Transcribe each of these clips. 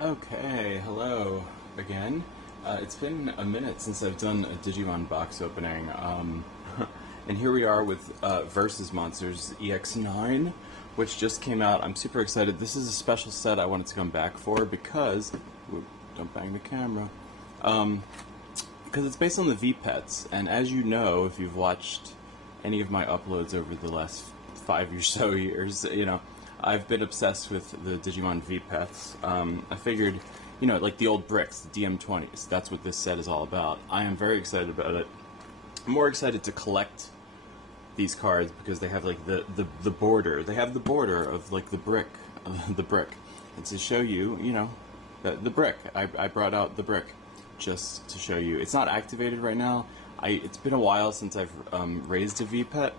Okay, hello again. It's been a minute since I've done a Digimon box opening, and here we are with Versus Monsters EX09, which just came out. I'm super excited. This is a special set I wanted to come back for because, whoop, don't bang the camera, because it's based on the VPets, and as you know, if you've watched any of my uploads over the last 5 or so years, I've been obsessed with the Digimon VPets. I figured, like the old bricks, the DM20s, that's what this set is all about. I am very excited about it. I'm more excited to collect these cards because they have like the border. They have the border of like the brick, the brick. And to show you, the brick. I brought out the brick just to show you. It's not activated right now. It's been a while since I've raised a VPet.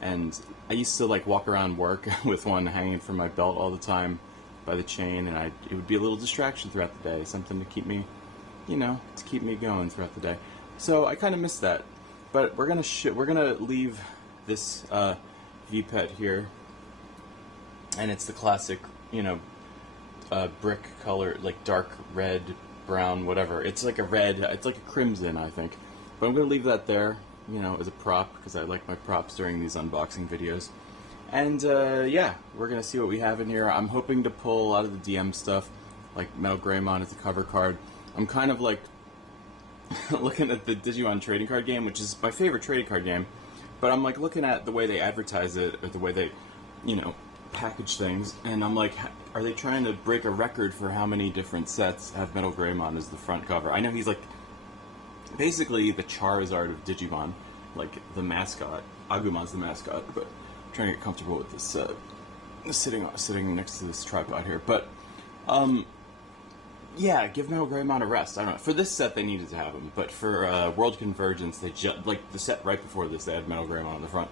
And I used to like walk around work with one hanging from my belt all the time by the chain, and it would be a little distraction throughout the day, something to keep me, to keep me going throughout the day. So I kind of missed that, but we're gonna leave this VPet here, and it's the classic, brick color, like dark red, brown, whatever. It's like a red, it's like a crimson, I think. But I'm gonna leave that there, as a prop, because I like my props during these unboxing videos. And, yeah, we're going to see what we have in here. I'm hoping to pull a lot of the DM stuff, like Metal Greymon as the cover card. I'm kind of, like, looking at the Digimon trading card game, which is my favorite trading card game, but I'm, like, looking at the way they advertise it, or the way they, package things, and I'm like, are they trying to break a record for how many different sets have Metal Greymon as the front cover? I know he's, like, basically the Charizard of Digimon, like the mascot. Agumon's the mascot, but I'm trying to get comfortable with this sitting next to this tripod here. But yeah, give Metal Greymon a rest. I don't know. For this set, they needed to have him, but for World Convergence, they like the set right before this, they had Metal Greymon on the front.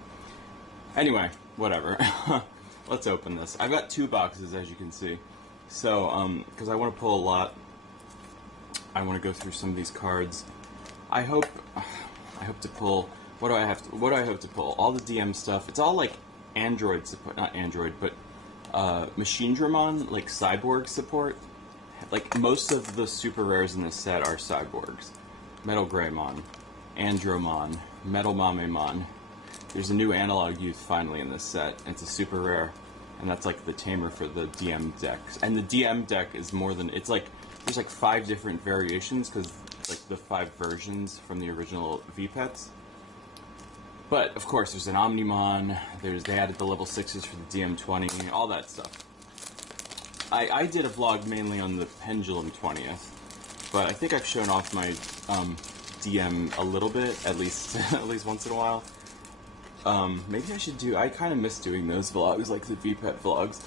Anyway, whatever. Let's open this. I've got 2 boxes, as you can see. So, because I want to pull a lot, I want to go through some of these cards. I hope to pull. What do I hope to pull? All the DM stuff. It's all like Android support, not Android, but Machinedramon, like cyborg support. Like most of the super rares in this set are cyborgs. Metal Greymon, Andromon, Metal Mamemon. There's a new Analog Youth finally in this set. It's a super rare, and that's like the tamer for the DM deck. And the DM deck is more than it's like there's like 5 different variations because. Like the 5 versions from the original VPets. But of course there's an Omnimon, they added the level 6s for the DM20, all that stuff. I did a vlog mainly on the Pendulum 20th, but I think I've shown off my DM a little bit, at least once in a while. Maybe I should I kind of miss doing those vlogs, like the VPet vlogs.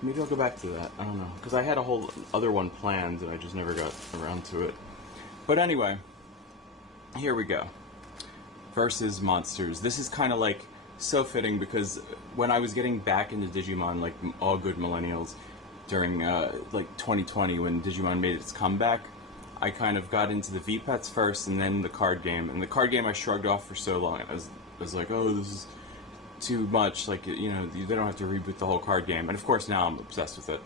Maybe I'll go back to that. I don't know. Because I had a whole other one planned and I just never got around to it. But anyway, here we go. Versus Monsters. This is kind of like so fitting because when I was getting back into Digimon, like all good millennials, during like 2020 when Digimon made its comeback, I kind of got into the VPets first and then the card game. And the card game I shrugged off for so long. I was like, oh, this is too much, like, they don't have to reboot the whole card game, and of course now I'm obsessed with it.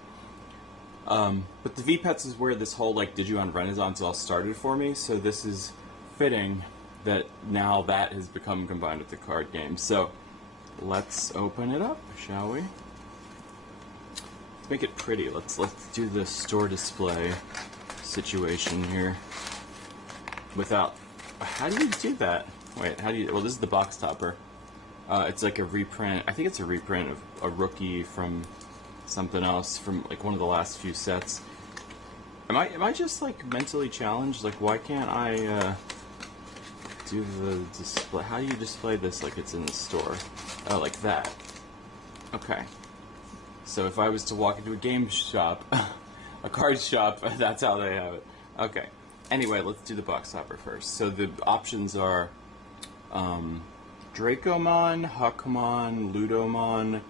But the VPets is where this whole, like, Digimon Renaissance all started for me, so this is fitting that now that has become combined with the card game. So, let's open it up, shall we? Let's make it pretty. Let's do the store display situation here. Without... How do you do that? Wait, how do you... Well, this is the box topper. It's like a reprint. I think it's a reprint of a rookie from something else from like one of the last few sets. Am I just like mentally challenged? Like, why can't I do the display? How do you display this like it's in the store? Oh, like that. Okay. So if I was to walk into a game shop, a card shop, that's how they have it. Okay. Anyway, let's do the box topper first. So the options are. Dracomon, Huckmon, Ludomon,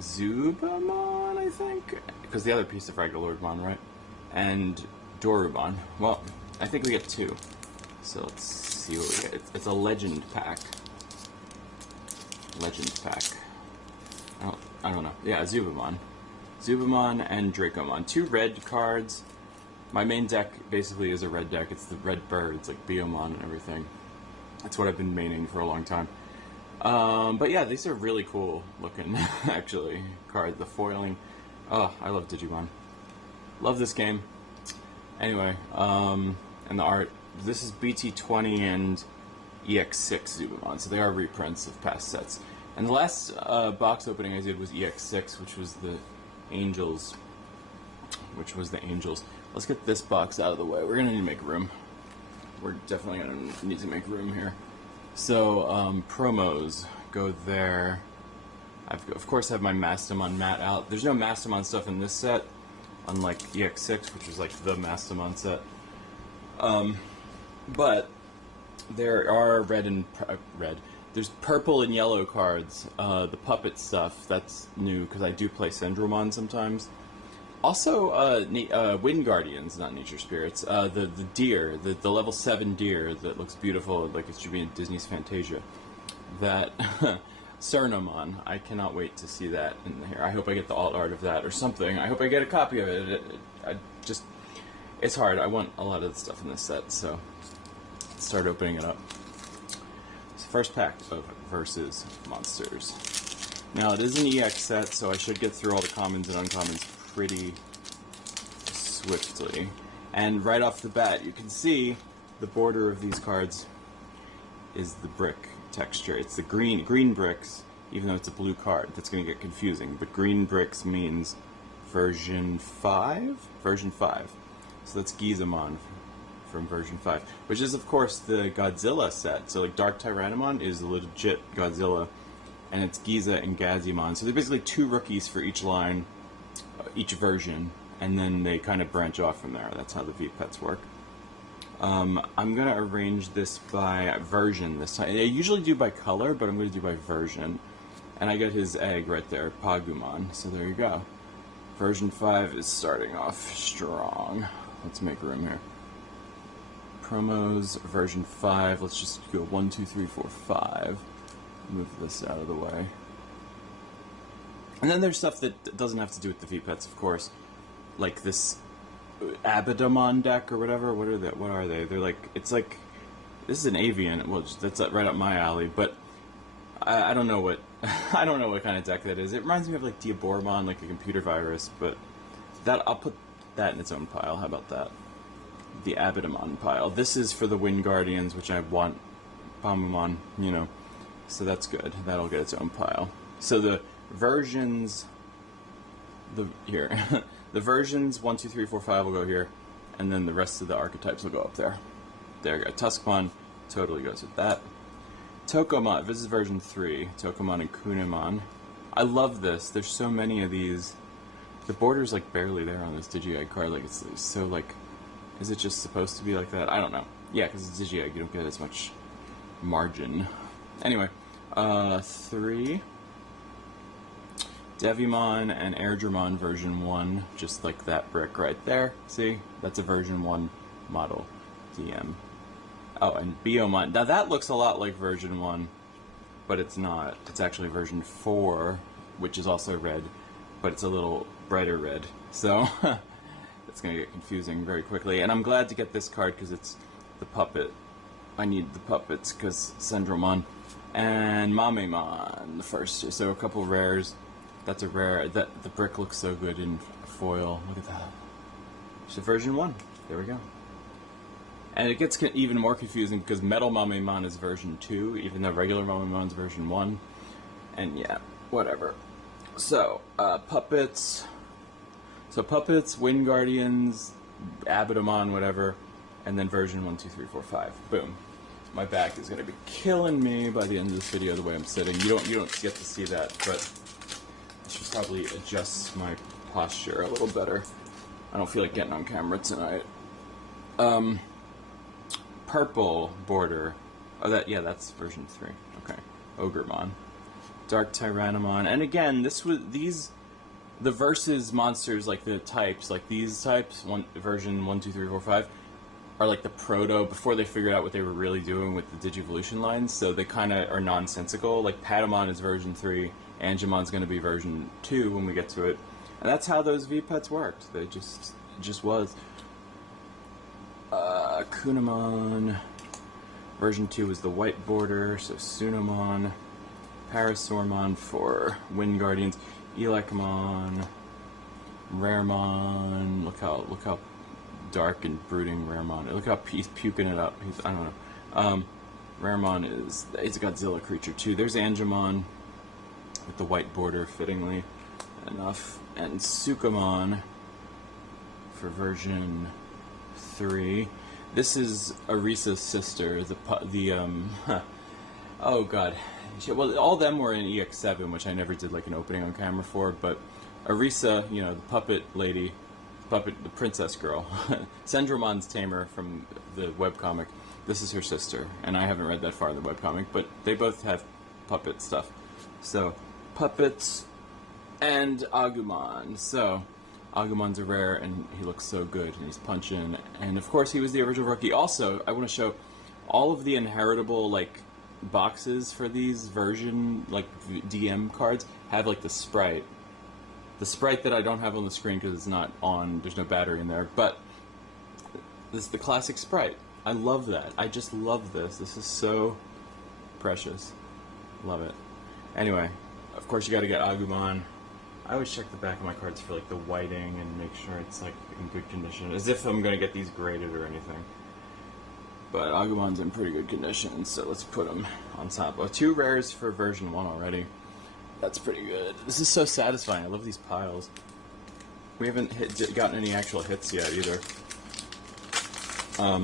Zubamon, I think? Because the other piece of Regulordmon, right? And Dorumon. Well, I think we get 2. So let's see what we get. It's a Legend pack. Legend pack. I don't know. Yeah, Zubamon. Zubamon, and Dracomon. 2 red cards. My main deck basically is a red deck. It's the red birds, like Biomon and everything. That's what I've been maining for a long time. But yeah, these are really cool looking, actually, cards. The foiling. Oh, I love Digimon. Love this game. Anyway, and the art. This is BT20 and EX6 Zubamon, so they are reprints of past sets. And the last box opening I did was EX6, which was the Angels. Let's get this box out of the way. We're gonna need to make room. We're definitely gonna need to make room here. So, promos go there. Of course, have my Mastamon mat out. There's no Mastamon stuff in this set, unlike EX6, which is like the Mastamon set. But there are red. There's purple and yellow cards. The puppet stuff, that's new, because I do play Syndromon sometimes. Also, Wind Guardians, not Nature Spirits. The deer, the level 7 deer that looks beautiful, like it should be in Disney's Fantasia. That Cernomon, I cannot wait to see that in here. I hope I get the alt art of that or something. I hope I get a copy of it. It's hard. I want a lot of the stuff in this set, so let's start opening it up. First pack of Versus Monsters. Now, it is an EX set, so I should get through all the commons and uncommons pretty swiftly. And right off the bat, you can see the border of these cards is the brick texture. It's the green bricks, even though it's a blue card. That's going to get confusing. But green bricks means version 5? Version 5. So that's Gizamon from version 5, which is of course the Godzilla set. So like Dark Tyrannomon is legit Godzilla, and it's Giza and Gazimon. So they're basically 2 rookies for each line, each version, and then they kind of branch off from there. That's how the VPets work. I'm going to arrange this by version this time. I usually do by color, but I'm going to do by version. And I got his egg right there, Pagumon. So there you go. Version 5 is starting off strong. Let's make room here. Promos, version 5. Let's just go 1, 2, 3, 4, 5. Move this out of the way. And then there's stuff that doesn't have to do with the VPets, of course. Like this Abadamon deck or whatever. What are they? They're like, it's like, this is an avian. Well, that's right up my alley. But I don't know what I don't know what kind of deck that is. It reminds me of like Diaboromon, like a computer virus. But that, I'll put that in its own pile. How about that? The Abadamon pile. This is for the Wind Guardians, which I want Pamumon, you know. So that's good. That'll get its own pile. So the versions, the versions 1, 2, 3, 4, 5 will go here, and then the rest of the archetypes will go up there. There you go. Tuskmon totally goes with that. Tokomon, this is version 3. Tokomon and Kunemon. I love this. There's so many of these. The border's like barely there on this Digi-Egg card. Like it's so like, is it just supposed to be like that? I don't know. Yeah, because it's Digi-Egg, you don't get as much margin. Anyway, 3. Devimon and Airdramon version 1, just like that brick right there. See? That's a version 1 model DM. Oh, and Biomon. Now that looks a lot like version 1, but it's not. It's actually version 4, which is also red, but it's a little brighter red. So, it's going to get confusing very quickly. And I'm glad to get this card because it's the puppet. I need the puppets because Syndromon. And Mamemon, the first. So a couple rares. That's a rare. The brick looks so good in foil. Look at that. It's a version 1. There we go. And it gets even more confusing because Metal Mamemon is version 2, even though regular Mamemon is version 1. And yeah, whatever. So, puppets. So puppets, Wind Guardians, Abadamon, whatever, and then version 1, 2, 3, 4, 5. Boom. My back is going to be killing me by the end of this video the way I'm sitting. You don't get to see that, but I should probably adjust my posture a little better. I don't feel like getting on camera tonight. Purple border. Oh, that's version 3. Okay. Ogremon. Dark Tyrannomon. And again, the versus monsters, like the types, like these types, version 1, 2, 3, 4, 5, are like the proto, before they figured out what they were really doing with the Digivolution lines, so they kind of are nonsensical. Like Patamon is version 3, Angemon's going to be version 2 when we get to it, and And that's how those VPets worked. They just was. Kunamon. Version 2 was the white border, so Sunamon. Parasaurmon for Wind Guardians. EX09. Raremon. Look how dark and brooding Raremon. Look how he's puking it up. I don't know. Raremon it's a Godzilla creature too. There's Angemon with the white border, fittingly enough, and Sukamon for version 3. This is Arisa's sister. Oh god. Well, all of them were in EX7, which I never did like an opening on camera for, but Arisa, you know, the puppet lady, the princess girl, Sendramon's tamer from the webcomic. This is her sister, and I haven't read that far in the webcomic, but they both have puppet stuff. So, puppets and Agumon. So, Agumon's a rare, and he looks so good, and he's punching. And of course, he was the original rookie. Also, I want to show all of the inheritable, like, boxes for these version, like, DM cards have, like, the sprite. The sprite that I don't have on the screen because it's not on, there's no battery in there, but this is the classic sprite. I love that. I just love this. This is so precious. Love it. Anyway, of course you gotta get Agumon. I always check the back of my cards for like the whiting and make sure it's like in good condition, as if I'm gonna get these graded or anything. But Agumon's in pretty good condition, so let's put him on top. Oh, 2 rares for version 1 already. That's pretty good. This is so satisfying. I love these piles. We haven't gotten any actual hits yet either. I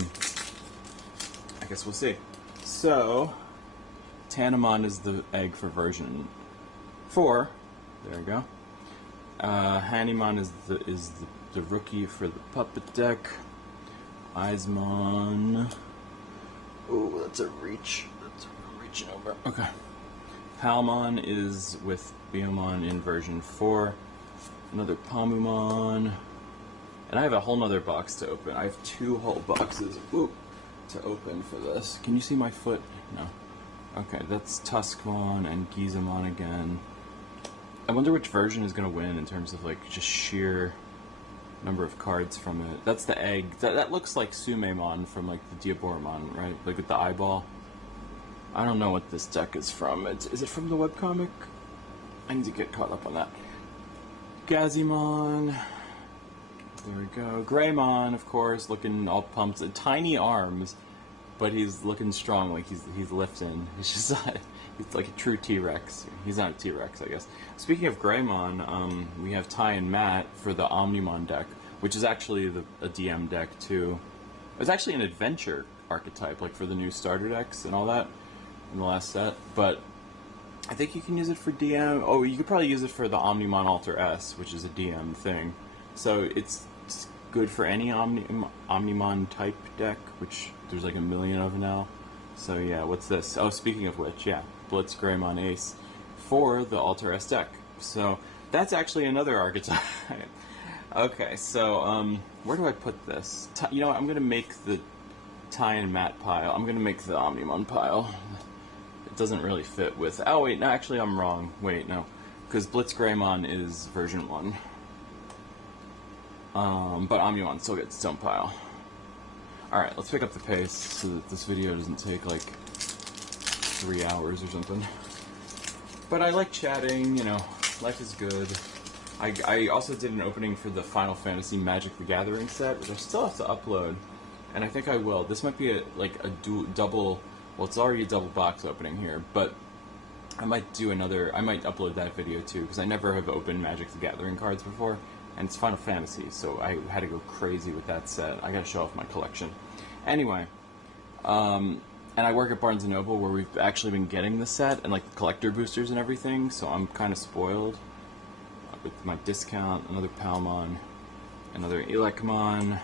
guess we'll see. So, Tanamon is the egg for version 4. There we go. Hanimon is the rookie for the puppet deck. Eismon. Oh, that's a reach. That's reaching over. Okay. Palmon is with Biomon in version 4. Another Palmumon. And I have a whole nother box to open. I have 2 whole boxes to open for this. Can you see my foot? No. Okay, that's Tuskmon and Gizamon again. I wonder which version is going to win in terms of like just sheer number of cards from it. That's the egg. That looks like Sumemon from like the Diaboromon, right? Like with the eyeball. I don't know what this deck is from. Is it from the webcomic? I need to get caught up on that. Gazimon. There we go. Greymon, of course, looking all pumped. Tiny arms, but he's looking strong, like he's lifting. He's just he's like a true T-Rex. He's not a T-Rex, I guess. Speaking of Greymon, we have Ty and Matt for the Omnimon deck, which is actually a DM deck too. It's actually an adventure archetype, like for the new starter decks and all that in the last set. But I think you can use it for DM. Oh, you could probably use it for the Omnimon Alter S, which is a DM thing. So it's good for any Omnimon type deck, which there's like a million of now. So yeah, what's this? Oh, speaking of which, yeah, Blitz Greymon Ace for the Alter S deck. So that's actually another archetype. Okay, so where do I put this? You know what, I'm gonna make the Ty and Matt pile. I'm gonna make the Omnimon pile. It doesn't really fit with. Oh wait, no, actually I'm wrong. Wait, no, because Blitz Greymon is version 1. But Omnimon still gets its own pile. Alright, let's pick up the pace so that this video doesn't take like 3 hours or something. But I like chatting, you know, life is good. I also did an opening for the Final Fantasy Magic the Gathering set, which I still have to upload, and I think I will. This might be a double, well, it's already a double box opening here, but I might do another, I might upload that video too, because I never have opened Magic the Gathering cards before. And it's Final Fantasy, so I had to go crazy with that set. I gotta show off my collection. Anyway, and I work at Barnes & Noble, where we've actually been getting the set, and like the collector boosters and everything, so I'm kind of spoiled with my discount. Another Palmon, another EX09.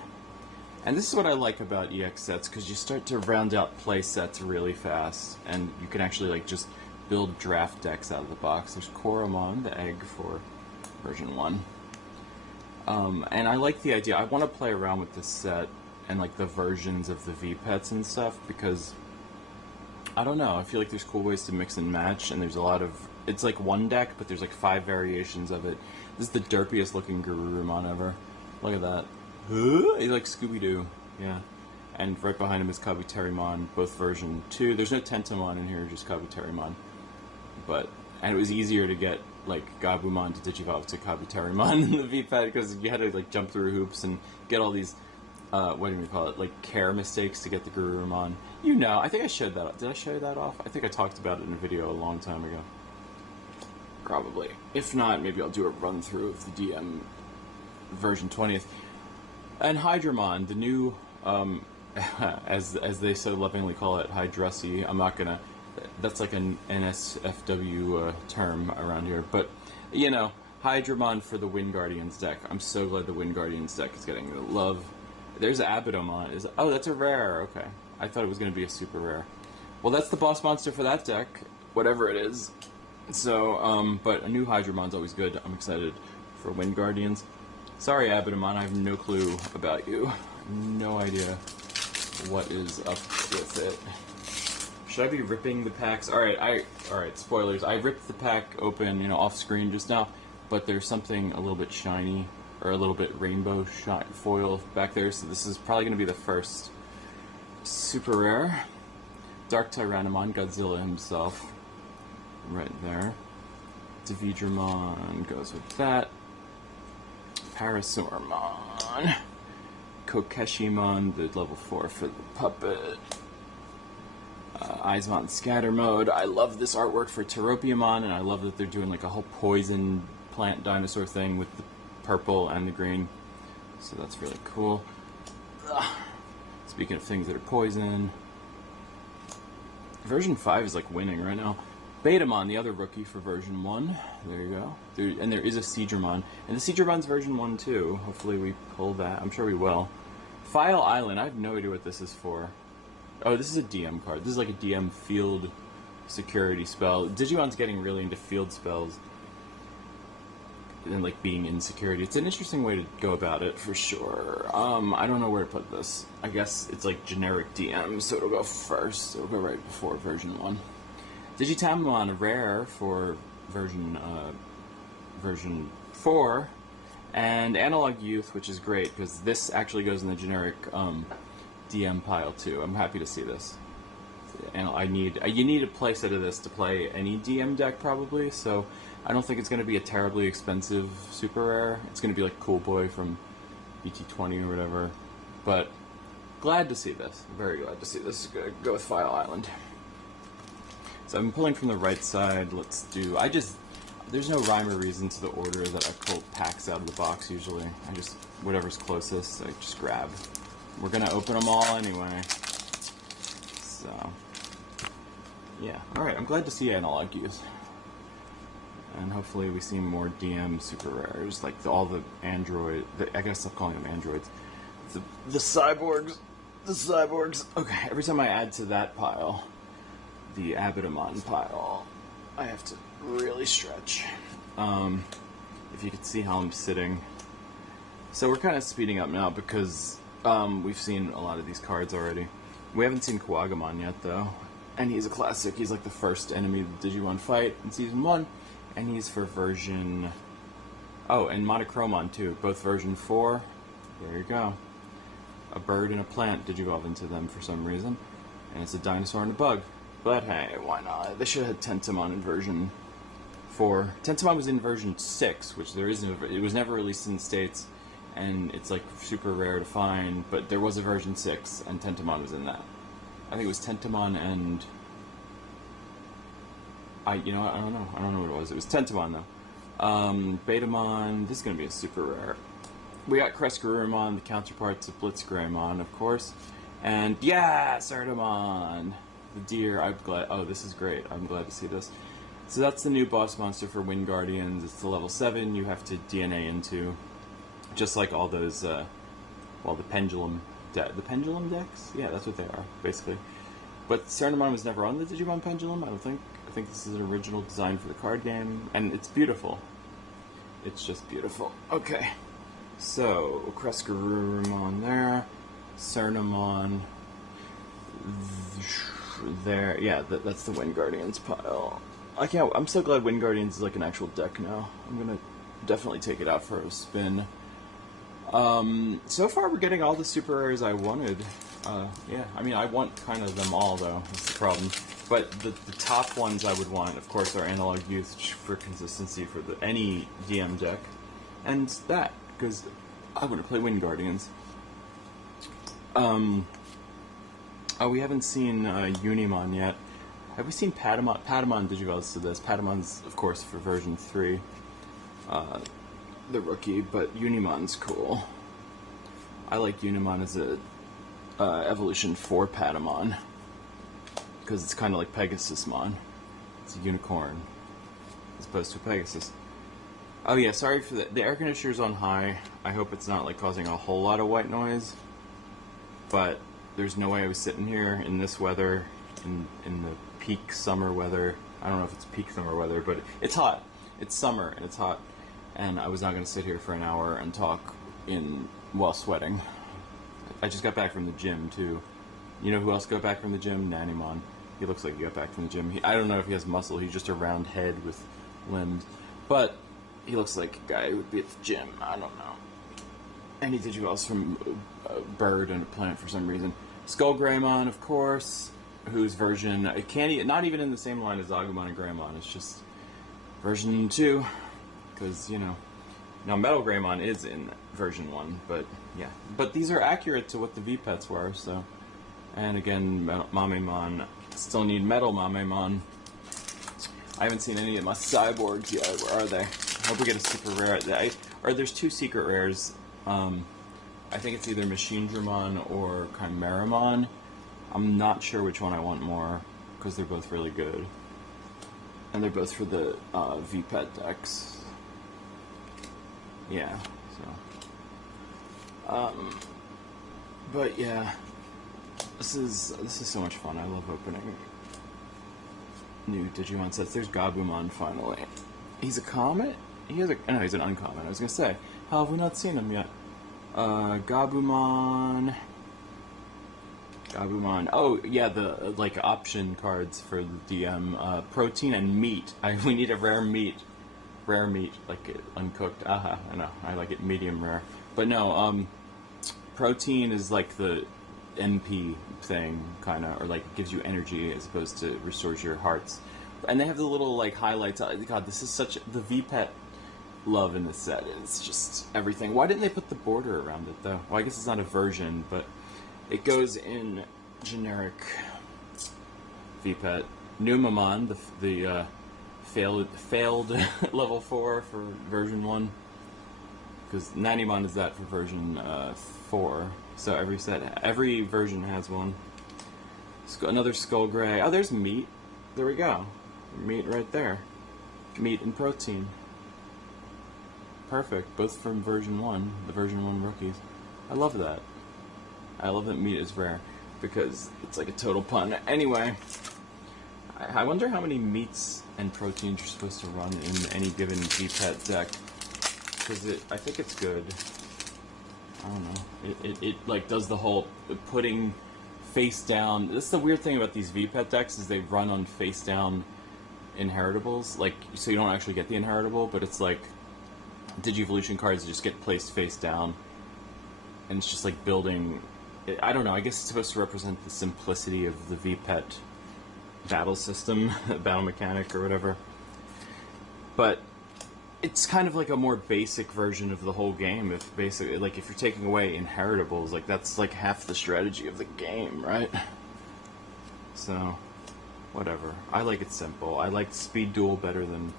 And this is what I like about EX sets, because you start to round out play sets really fast, and you can actually like just build draft decks out of the box. There's Koromon, the egg for version 1. And I like the idea. I want to play around with this set and like the versions of the VPets and stuff, because I don't know, I feel like there's cool ways to mix and match, and there's a lot of it's like one deck, but there's like 5 variations of it. This is the derpiest looking Garurumon ever. Look at that. He's like Scooby-Doo. Yeah. And right behind him is Kabuterimon, both version 2. There's no Tentomon in here, just Kabuterimon. And it was easier to get like Gabumon to Digivolve to Kabuterimon in the VPet because you had to like jump through hoops and get all these what do you call it, like care mistakes to get the Garurumon. You know, I think I showed that. Did I show that off? I think I talked about it in a video a long time ago. Probably. If not, maybe I'll do a run through of the DM version 20th. And Hydramon, the new as they so lovingly call it, Hydrassi. I'm not gonna. That's like an NSFW term around here, but you know, Hydramon for the Wind Guardians deck. I'm so glad the Wind Guardians deck is getting the love. There's Abadomon. Oh, that's a rare. Okay, I thought it was going to be a super rare. Well, that's the boss monster for that deck, whatever it is. So, but a new Hydramon's always good. I'm excited for Wind Guardians. Sorry, Abadomon, I have no clue about you. No idea what is up with it. Should I be ripping the packs? Alright, spoilers. I ripped the pack open, you know, off screen just now, but there's something a little bit shiny, or a little bit rainbow foil back there, so this is probably going to be the first super rare. Dark Tyrannomon, Godzilla himself, right there. Davidramon goes with that. Parasaurmon. Kokeshimon, the level 4 for the puppet. Eismon Scatter Mode. I love this artwork for Teropiamon, and I love that they're doing like a whole poison plant dinosaur thing with the purple and the green. So that's really cool. Speaking of things that are poison, version 5 is like winning right now. Betamon, the other rookie for version 1. There you go. And there is a Seadramon. And the Seadramon's version 1 too. Hopefully we pull that. I'm sure we will. File Island. I have no idea what this is for. Oh, this is a DM card. This is like a DM field security spell. Digimon's getting really into field spells and like being in security. It's an interesting way to go about it for sure. I don't know where to put this. I guess it's like generic DM, so it'll go first. It'll go right before version 1. Digitamon rare for version 4, and Analog Youth, which is great because this actually goes in the generic DM pile too. I'm happy to see this. And you need a playset of this to play any DM deck probably, so I don't think it's going to be a terribly expensive super rare. It's going to be like Cool Boy from BT20 or whatever, but glad to see this. Very glad to see this. Go with File Island. So I'm pulling from the right side. Let's do. There's no rhyme or reason to the order that I pull packs out of the box usually. Whatever's closest, I just grab. We're gonna open them all anyway. So, yeah. Alright, I'm glad to see Analog Youth. And hopefully we see more DM super rares, like all the android. I gotta stop calling them androids. The cyborgs. The cyborgs. Okay, every time I add to that pile, the Abadomon pile, I have to really stretch. If you could see how I'm sitting. So we're kind of speeding up now because we've seen a lot of these cards already. We haven't seen Kuwagamon yet though, and he's a classic. He's like the first enemy the Digimon fight in Season 1, and he's for version... Oh, and Monochromon too, both version 4. There you go. A bird and a plant digivolve into them for some reason, and it's a dinosaur and a bug. But hey, why not? They should have had Tentomon in version 4. Tentomon was in version 6, which there isn't. It was never released in the States, and it's like super rare to find. But there was a version 6, and Tentomon was in that. I think it was Tentomon and I don't know. I don't know what it was. It was Tentomon though. Betamon. This is gonna be a super rare. We got Crescarumon, the counterparts of Blitzgraymon, of course, and yeah, Sardamon. The deer, I'm glad. Oh, this is great. I'm glad to see this. So that's the new boss monster for Wind Guardians. It's the level 7 you have to DNA into, just like all those. The pendulum decks. Yeah, that's what they are basically. But Sardamon was never on the Digimon Pendulum. I don't think. I think this is an original design for the card game, and it's beautiful. It's just beautiful. Okay, so Crescarumon there, Sardamon. There, yeah, that's the Wind Guardians pile. I'm so glad Wind Guardians is like an actual deck now. I'm gonna definitely take it out for a spin. So far we're getting all the super rares I wanted. Yeah, I mean I want kind of them all though, that's the problem. But the top ones I would want, of course, are Analog Youth for consistency for any DM deck. And that, because I want to play Wind Guardians. Oh, we haven't seen Unimon yet. Have we seen Patamon? Patamon Digivolves to this. Patamon's, of course, for version 3. The rookie, but Unimon's cool. I like Unimon as a evolution for Patamon. Because it's kind of like Pegasusmon. It's a unicorn. As opposed to Pegasus. Oh yeah, sorry for the air conditioner's on high. I hope it's not like causing a whole lot of white noise. But there's no way I was sitting here in this weather, in the peak summer weather. I don't know if it's peak summer weather, but it's hot. It's summer and it's hot. And I was not going to sit here for an hour and talk while sweating. I just got back from the gym too. You know who else got back from the gym? Nanimon. He looks like he got back from the gym. I don't know if he has muscle. He's just a round head with limbs. But he looks like a guy who would be at the gym. I don't know. And he Digivolves from a bird and a plant for some reason. Skull Greymon, of course, whose version, it can't, not even in the same line as Agumon and Greymon. It's just version 2. Because, you know, now Metal Greymon is in version 1, but yeah. But these are accurate to what the VPets were, so. And again, Mamemon. Still need Metal Mamemon. I haven't seen any of my cyborgs yet. Where are they? I hope we get a super rare. Or there's 2 secret rares. I think it's either Machinedramon or Chimeramon. I'm not sure which one I want more, because they're both really good. And they're both for the VPet decks. Yeah, so. But yeah. This is so much fun. I love opening new Digimon sets. There's Gabumon finally. He's a comet? No, he's an uncommon. I was gonna say, how have we not seen him yet? Gabumon. Oh yeah, the like option cards for the DM. Protein and meat. We need a rare meat, like uncooked. I know. I like it medium rare. But no, protein is like the MP thing, kind of, or like it gives you energy as opposed to restores your hearts. And they have the little like highlights. God, this is such the VPet love in this set. It's just everything. Why didn't they put the border around it though? Well, I guess it's not a version, but it goes in generic VPet. Numamon, the failed level 4 for version 1, because Nanimon is that for version 4. So every version has one. Another Skull Gray. Oh, there's meat. There we go. Meat right there. Meat and protein. Perfect. Both from version 1, the version 1 rookies. I love that. I love that meat is rare, because it's like a total pun. Anyway, I wonder how many meats and proteins you're supposed to run in any given VPet deck. Because I think it's good. I don't know. It like does the whole putting face down. This is the weird thing about these VPet decks, is they run on face down inheritables. Like, so you don't actually get the inheritable, but it's like Digivolution cards just get placed face down, and it's just like building. I don't know. I guess it's supposed to represent the simplicity of the VPet battle system, battle mechanic, or whatever. But it's kind of like a more basic version of the whole game. If basically, like, if you're taking away inheritables, like that's like half the strategy of the game, right? So, whatever. I like it simple. I like Speed Duel better than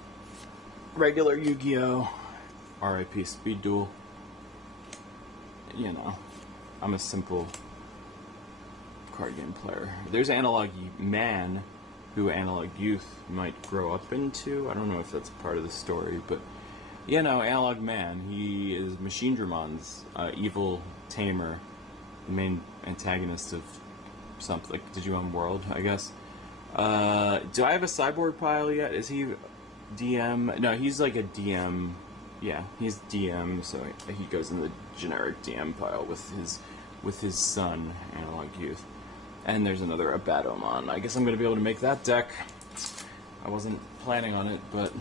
regular Yu-Gi-Oh! R.I.P. Speed Duel. You know, I'm a simple card game player. There's Analog Man, who Analog Youth might grow up into. I don't know if that's part of the story, but you know, Analog Man, he is Machinedramon's evil tamer, the main antagonist of something like Digimon World, I guess. Do I have a cyborg pile yet? Is he DM? No, he's like a DM. Yeah, he's DM, so he goes in the generic DM pile with his son, Analog Youth. And there's another Abatomon. I guess I'm going to be able to make that deck. I wasn't planning on it, but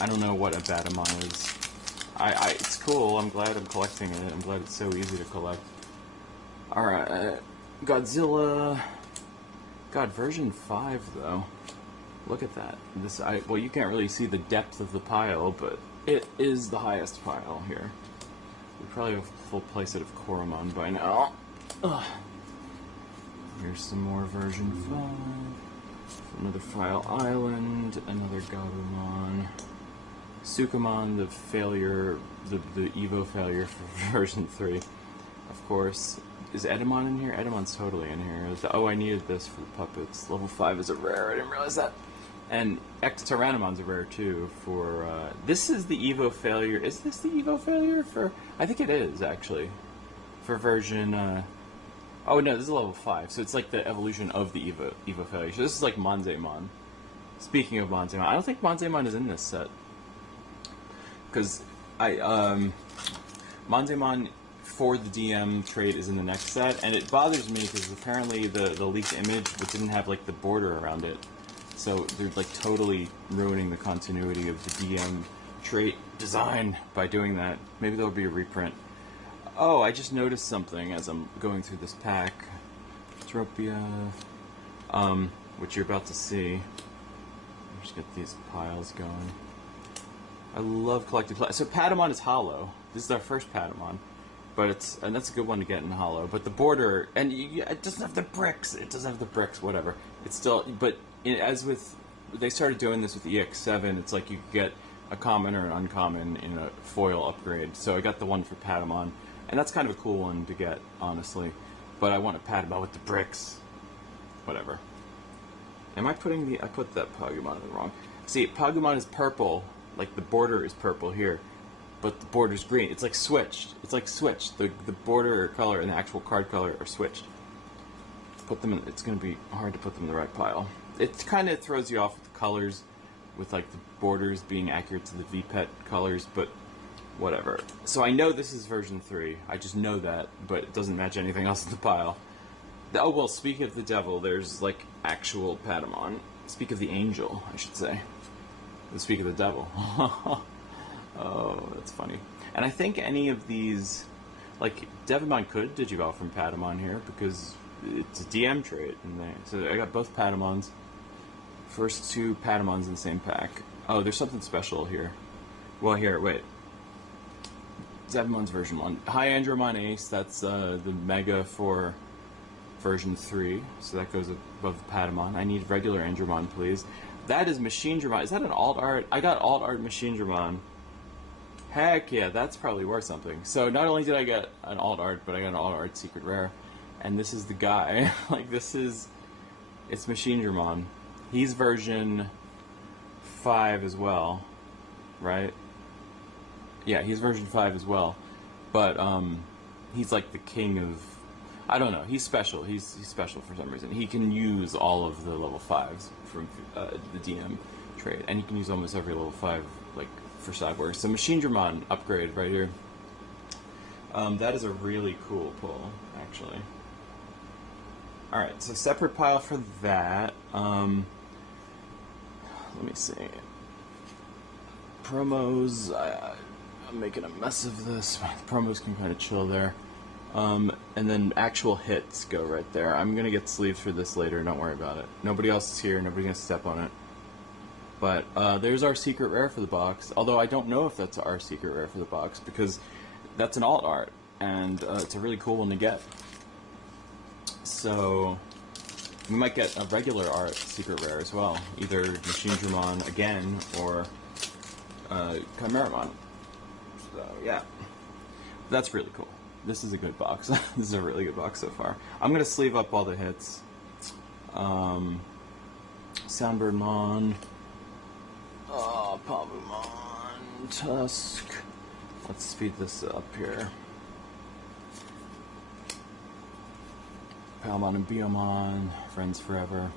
I don't know what a Batamon is. It's cool. I'm glad I'm collecting it. I'm glad it's so easy to collect. Alright, Godzilla. God, version 5 though. Look at that. Well, you can't really see the depth of the pile, but it is the highest pile here. We probably have a full playset of Koromon by now. Ugh. Here's some more version 5. Another File Island. Another Gabumon. Sukamon, the failure, the Evo failure for version 3. Of course. Is Edamon in here? Edamon's totally in here. Oh, I needed this for the puppets. Level 5 is a rare. I didn't realize that. And Tyrannomon's a rare too for, this is the Evo failure. Is this the Evo failure for, I think it is actually, for version, oh no, this is level 5, so it's like the evolution of the Evo failure. So this is like Monzaemon. Speaking of Monzaemon, I don't think Monzaemon is in this set. Because Monzaemon for the DM trade is in the next set, and it bothers me because apparently the leaked image but didn't have like the border around it. So they're like totally ruining the continuity of the DM trait design by doing that. Maybe there'll be a reprint. Oh, I just noticed something as I'm going through this pack. Tropia, which you're about to see. Just get these piles going. I love collecting. So Patamon is hollow. This is our first Patamon, but and that's a good one to get in hollow. But the border, and it doesn't have the bricks. It doesn't have the bricks. Whatever. It's still, but as with, they started doing this with EX9. It's like you could get a common or an uncommon in a foil upgrade. So I got the one for Patamon, and that's kind of a cool one to get, honestly. But I want a Patamon with the bricks. Whatever. Am I putting the? I put that Pagumon in the wrong. See, Pagumon is purple. Like the border is purple here, but the border's green. It's like switched. It's like switched. The border color and the actual card color are switched. Put them in, it's going to be hard to put them in the right pile. It kind of throws you off with the colors, with like the borders being accurate to the VPet colors, but whatever. So I know this is version 3. I just know that, but it doesn't match anything else in the pile. Oh well, speaking of the devil, there's like actual Patamon. Speak of the angel, I should say. Speak of the devil. Oh, that's funny. And I think any of these, like Devimon could Digivolve from Patamon here because it's a DM trait. So I got both Patamons. First 2 Patamons in the same pack. Oh, there's something special here. Well, here, wait. Devimon's version 1. Hi, Andromon Ace. That's the Mega for version 3. So that goes above the Patamon. I need regular Andromon, please. That is Machine Dramon. Is that an alt art? I got alt art Machine Dramon. Heck yeah, that's probably worth something. So not only did I get an alt art, but I got an alt art secret rare. And this is the guy. Like this is, it's Machine Dramon. He's version 5 as well, right? Yeah, he's version 5 as well. But he's like the king of, I don't know, he's special. He's special for some reason. He can use all of the level 5s from the DM trade, and he can use almost every level 5 like for Cyborg. So Machine Dramon upgrade right here. That is a really cool pull, actually. Alright, so separate pile for that. Let me see. Promos, I'm making a mess of this. Promos can kind of chill there. And then actual hits go right there. I'm going to get sleeves for this later, don't worry about it. Nobody else is here, nobody's going to step on it. But there's our secret rare for the box, although I don't know if that's our secret rare for the box, because that's an alt art, and it's a really cool one to get. So, we might get a regular art secret rare as well, either Machine Dramon again, or Chimeramon. So, yeah. That's really cool. This is a good box. This is a really good box so far. I'm going to sleeve up all the hits. Soundbirdmon. Oh, Pabumon. Tusk. Let's speed this up here. Palmon and Biomon. Friends Forever.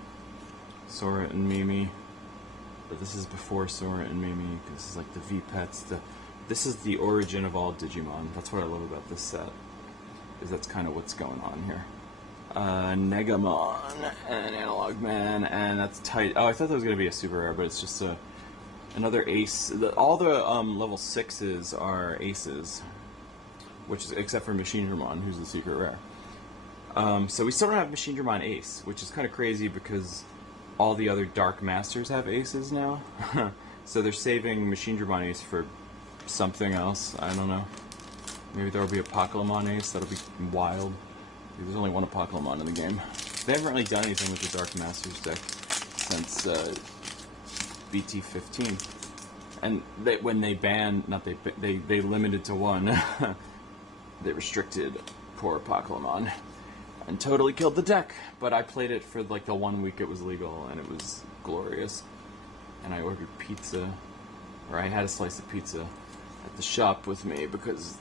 Sora and Mimi. But this is before Sora and Mimi, because this is like the VPets, this is the origin of all Digimon. That's what I love about this set, is that's kind of what's going on here. Negamon, and Analog Man, and that's tight. Oh, I thought that was going to be a super rare, but it's just another ace. All the level 6s are aces, which is except for Machine Dramon, who's the secret rare. So we still don't have Machine Dramon Ace, which is kind of crazy because all the other Dark Masters have aces now. So they're saving Machine Dramon Ace for something else. I don't know. Maybe there will be a Pokemon Ace. That'll be wild. There's only one Pokemon in the game. They haven't really done anything with the Dark Masters deck since BT15. And when they banned, they limited to one. They restricted poor Pokemon and totally killed the deck. But I played it for like the 1 week it was legal, and it was glorious. And I ordered pizza, or I had a slice of pizza at the shop with me because,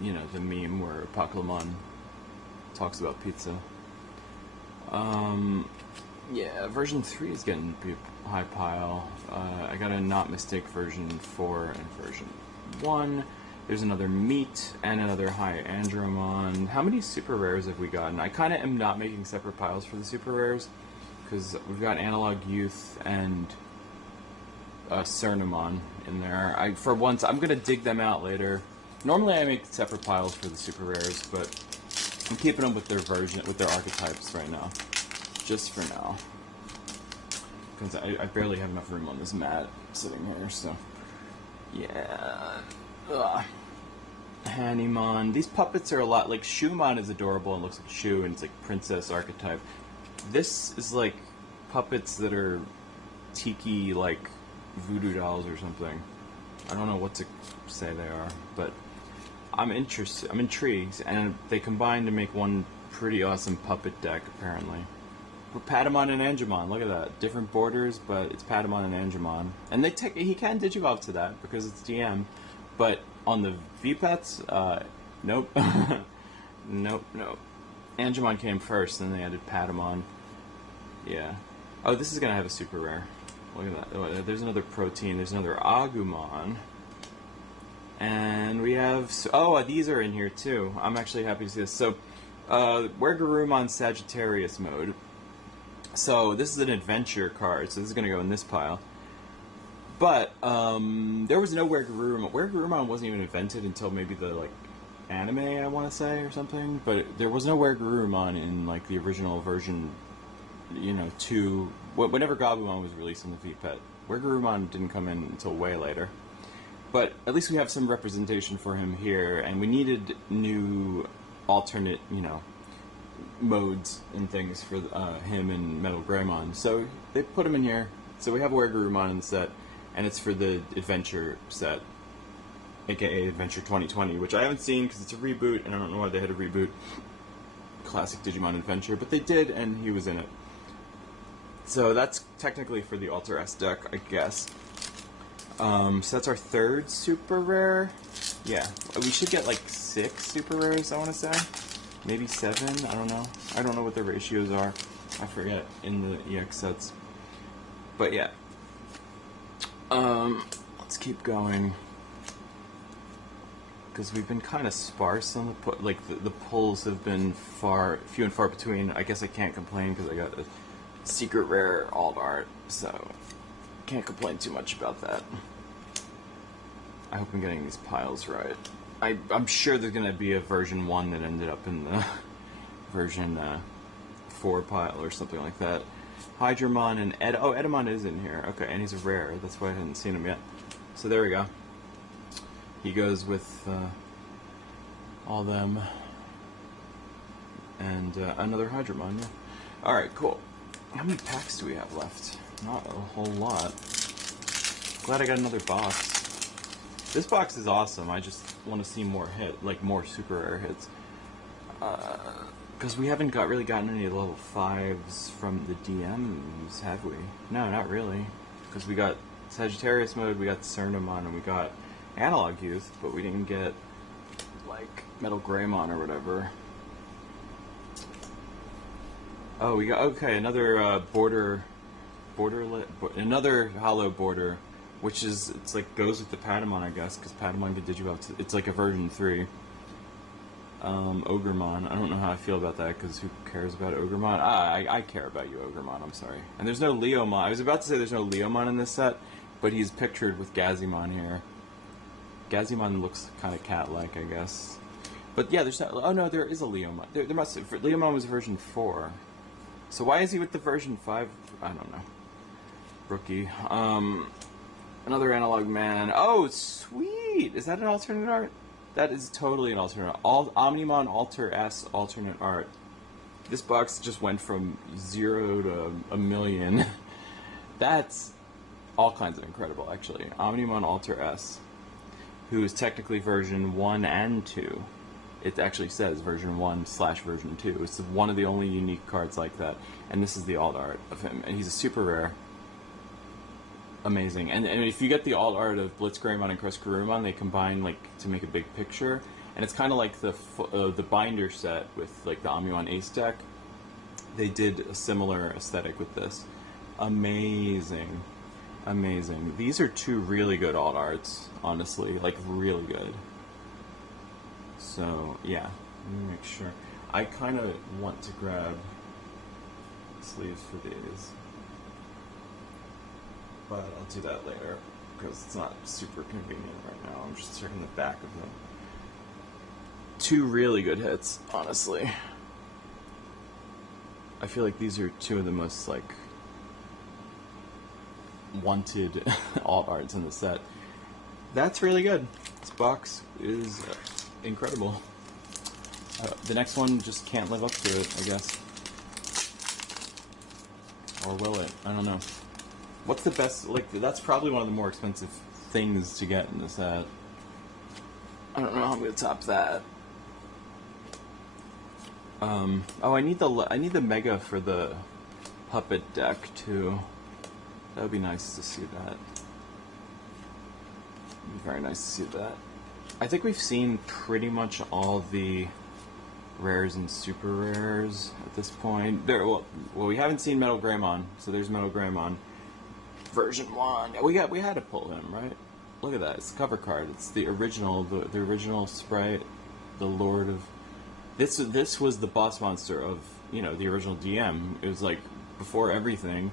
you know, the meme where Pokemon talks about pizza. Yeah, version 3 is getting a high pile. I got a Not Mistake version 4 and version 1. There's another Meat and another High Andromon. How many super rares have we gotten? I kind of am not making separate piles for the super rares because we've got Analog Youth and Cernamon in there. For once, I'm gonna dig them out later. Normally, I make separate piles for the super rares, but I'm keeping them with their archetypes right now, just for now, because I barely have enough room on this mat sitting here. So, yeah. Hanimon. These puppets are a lot like Shumon is adorable and looks like Shu, and it's like princess archetype. This is like puppets that are tiki, like voodoo dolls or something. I don't know what to say they are, but I'm intrigued, and they combine to make one pretty awesome puppet deck, apparently. For Patamon and Angemon, look at that. Different borders, but it's Patamon and Angemon. And he can digivolve to that, because it's DM, but on the VPets, nope. Nope. Angemon came first, and they added Patamon. Yeah. Oh, this is gonna have a super rare. Look at that. Oh, there's another Protein, there's another Agumon. And we have... these are in here too. I'm actually happy to see this. So, Wergarumon Sagittarius mode. So, this is an adventure card, so this is going to go in this pile. But, there was no Wergarumon. Wergarumon wasn't even invented until maybe the, like, anime, I want to say, or something. But there was no Wergarumon in, like, the original version, you know, 2... Whenever Gabumon was released in the VPet. Wergarumon didn't come in until way later. But at least we have some representation for him here, and we needed new alternate, you know, modes and things for him and Metal Greymon. So they put him in here. So we have Wergarumon in the set, and it's for the Adventure set, aka Adventure 2020, which I haven't seen because it's a reboot, and I don't know why they had to reboot Classic Digimon Adventure, but they did, and he was in it. So that's technically for the Alter S deck, I guess. So that's our third super rare. Yeah, we should get like 6 super rares, I want to say. Maybe 7, I don't know. I don't know what the ratios are. I forget in the EX sets. But yeah. Let's keep going. Because we've been kind of sparse on the pulls have been few and far between. I guess I can't complain because I got a secret rare alt art, so can't complain too much about that. I hope I'm getting these piles right. I'm sure there's going to be a version 1 that ended up in the version 4 pile or something like that. Hydramon and Edamon is in here. Okay, and he's a rare. That's why I hadn't seen him yet. So there we go. He goes with all them. And another Hydramon, yeah. Alright, cool. How many packs do we have left? Not a whole lot. Glad I got another box. This box is awesome. I just want to see more more super rare hits. Because we haven't really gotten any level 5s from the DMs, have we? No, not really. Because we got Sagittarius mode, we got Cernamon, and we got Analog Youth, but we didn't get, like, Metal Greymon or whatever. Oh, we got, okay, another another hollow border, which is, it's like, goes with the Patamon, I guess, because Patamon can digivolve to, it's like a version 3. Ogremon. I don't know how I feel about that, because who cares about Ogremon? I care about you, Ogremon, I'm sorry. And there's no Leomon. I was about to say there's no Leomon in this set, but he's pictured with Gazimon here. Gazimon looks kind of cat-like, I guess. But yeah, there's not... Oh no, there is a Leomon. There must... Leomon was version 4. So why is he with the version 5? I don't know. Rookie. Another Analog Man. Oh, sweet! Is that an alternate art? That is totally an alternate. Omnimon Alter S alternate art. This box just went from 0 to a million. That's all kinds of incredible, actually. Omnimon Alter S, who is technically version 1 and 2. It actually says version 1/version 2. It's one of the only unique cards like that. And this is the alt art of him. And he's a super rare. Amazing. And if you get the alt art of Blitzgreymon and Crescarumon, they combine like to make a big picture. And it's kind of like the binder set with like the Omnimon Ace deck. They did a similar aesthetic with this. Amazing. Amazing. These are two really good alt arts, honestly. Like, really good. So, yeah. Let me make sure. I kind of want to grab sleeves for these. But I'll do that later, because it's not super convenient right now. I'm just checking the back of them. Two really good hits, honestly. I feel like these are two of the most, like, wanted alt arts in the set. That's really good. This box is incredible. The next one just can't live up to it, I guess. Or will it? I don't know. What's the best, like, that's probably one of the more expensive things to get in the set. I don't know how I'm gonna top that. Oh, I need the Mega for the Puppet deck, too. That would be nice to see that. It'd be very nice to see that. I think we've seen pretty much all the rares and super rares at this point. Well, we haven't seen Metal Greymon, so there's Metal Greymon. Version 1. We had to pull him, right? Look at that. It's the cover card. It's the original, the original sprite, the Lord of... This was the boss monster of, you know, the original DM. It was like, before everything,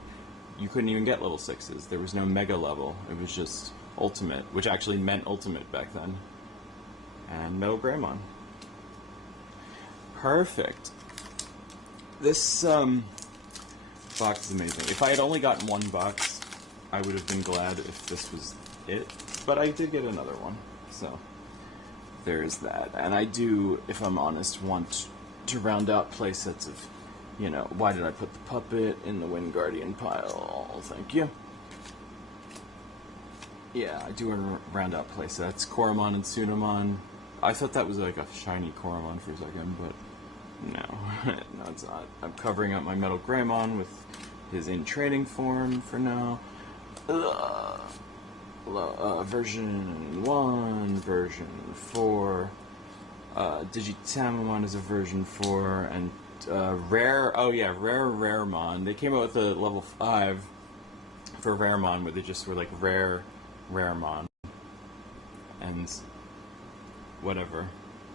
you couldn't even get level 6s. There was no mega level. It was just ultimate, which actually meant ultimate back then. And Metal Greymon. Perfect. This box is amazing. If I had only gotten one box, I would have been glad if this was it, but I did get another one, so there's that. And I do, if I'm honest, want to round out playsets of, you know, why did I put the puppet in the Wind Guardian pile? Thank you. Yeah, I do want to round out playsets. Koromon and Sunamon. I thought that was like a shiny Koromon for a second, but no, no it's not. I'm covering up my Metal Greymon with his in training form for now. Version 1, version 4, Digitamamon is a version 4, and Rare, oh yeah, Raremon. They came out with a level 5 for Raremon, where they just were like Raremon. And whatever.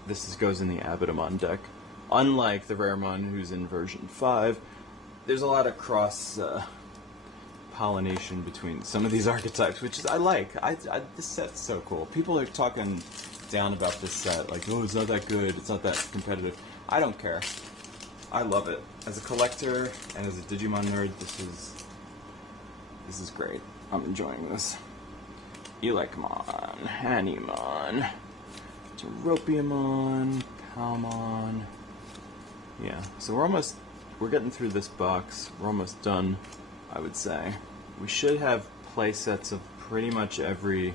This goes in the Abaddamon deck. Unlike the Raremon who's in version 5, there's a lot of cross pollination between some of these archetypes, which is I like. This set's so cool. People are talking down about this set, like, oh, it's not that good, it's not that competitive. I don't care. I love it. As a collector and as a Digimon nerd, this is great. I'm enjoying this. Elecmon, Hanimon, Teropiamon, Palmon. Yeah, so we're getting through this box. We're almost done, I would say. We should have play sets of pretty much every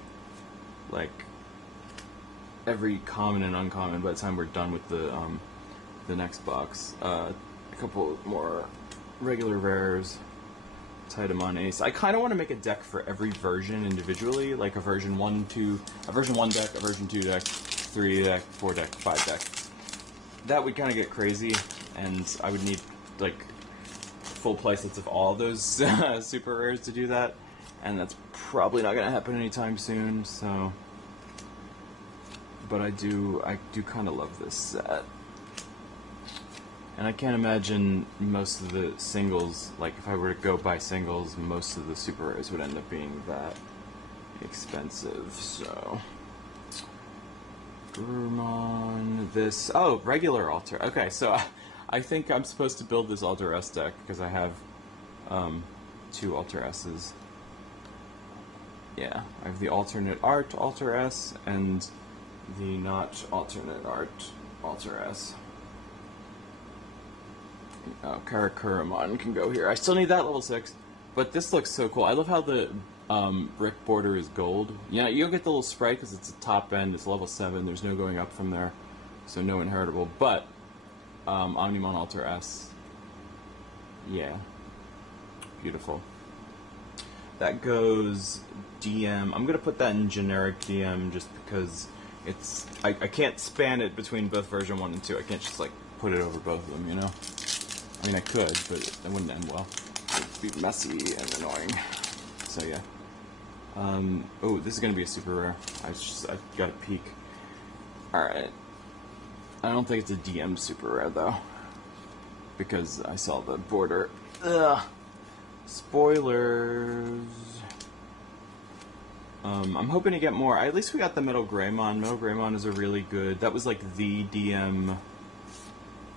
common and uncommon by the time we're done with the next box. A couple more regular rares. Titamon Ace. I kind of want to make a deck for every version individually, like a version 1, 2, a version 1 deck, a version 2 deck, 3 deck, 4 deck, 5 deck. That would kind of get crazy, and I would need like full playsets of all those super rares to do that, and that's probably not going to happen anytime soon. So, but I do kind of love this set. And I can't imagine most of the singles, like if I were to go buy singles, most of the super rares would end up being that expensive, so... Gurumon, this... Oh, regular Alter. Okay, so I think I'm supposed to build this Alter S deck, because I have 2 Alter S's. Yeah, I have the alternate art Alter S, and the not alternate art Alter S. Oh, Karakuramon can go here. I still need that level 6, but this looks so cool. I love how the brick border is gold. Yeah, you'll get the little sprite because it's a top end. It's level 7. There's no going up from there, so no inheritable. But Omnimon Alter S, yeah, beautiful. That goes DM. I'm gonna put that in generic DM just because it's I can't span it between both version 1 and 2. I can't just like put it over both of them, you know. I mean, I could, but that wouldn't end well. It'd be messy and annoying. So yeah. Oh, this is gonna be a super rare. I got a peek. All right. I don't think it's a DM super rare though, because I saw the border. Ugh. Spoilers. I'm hoping to get more. At least we got the Metal Greymon. Metal Greymon is a really good. That was like the DM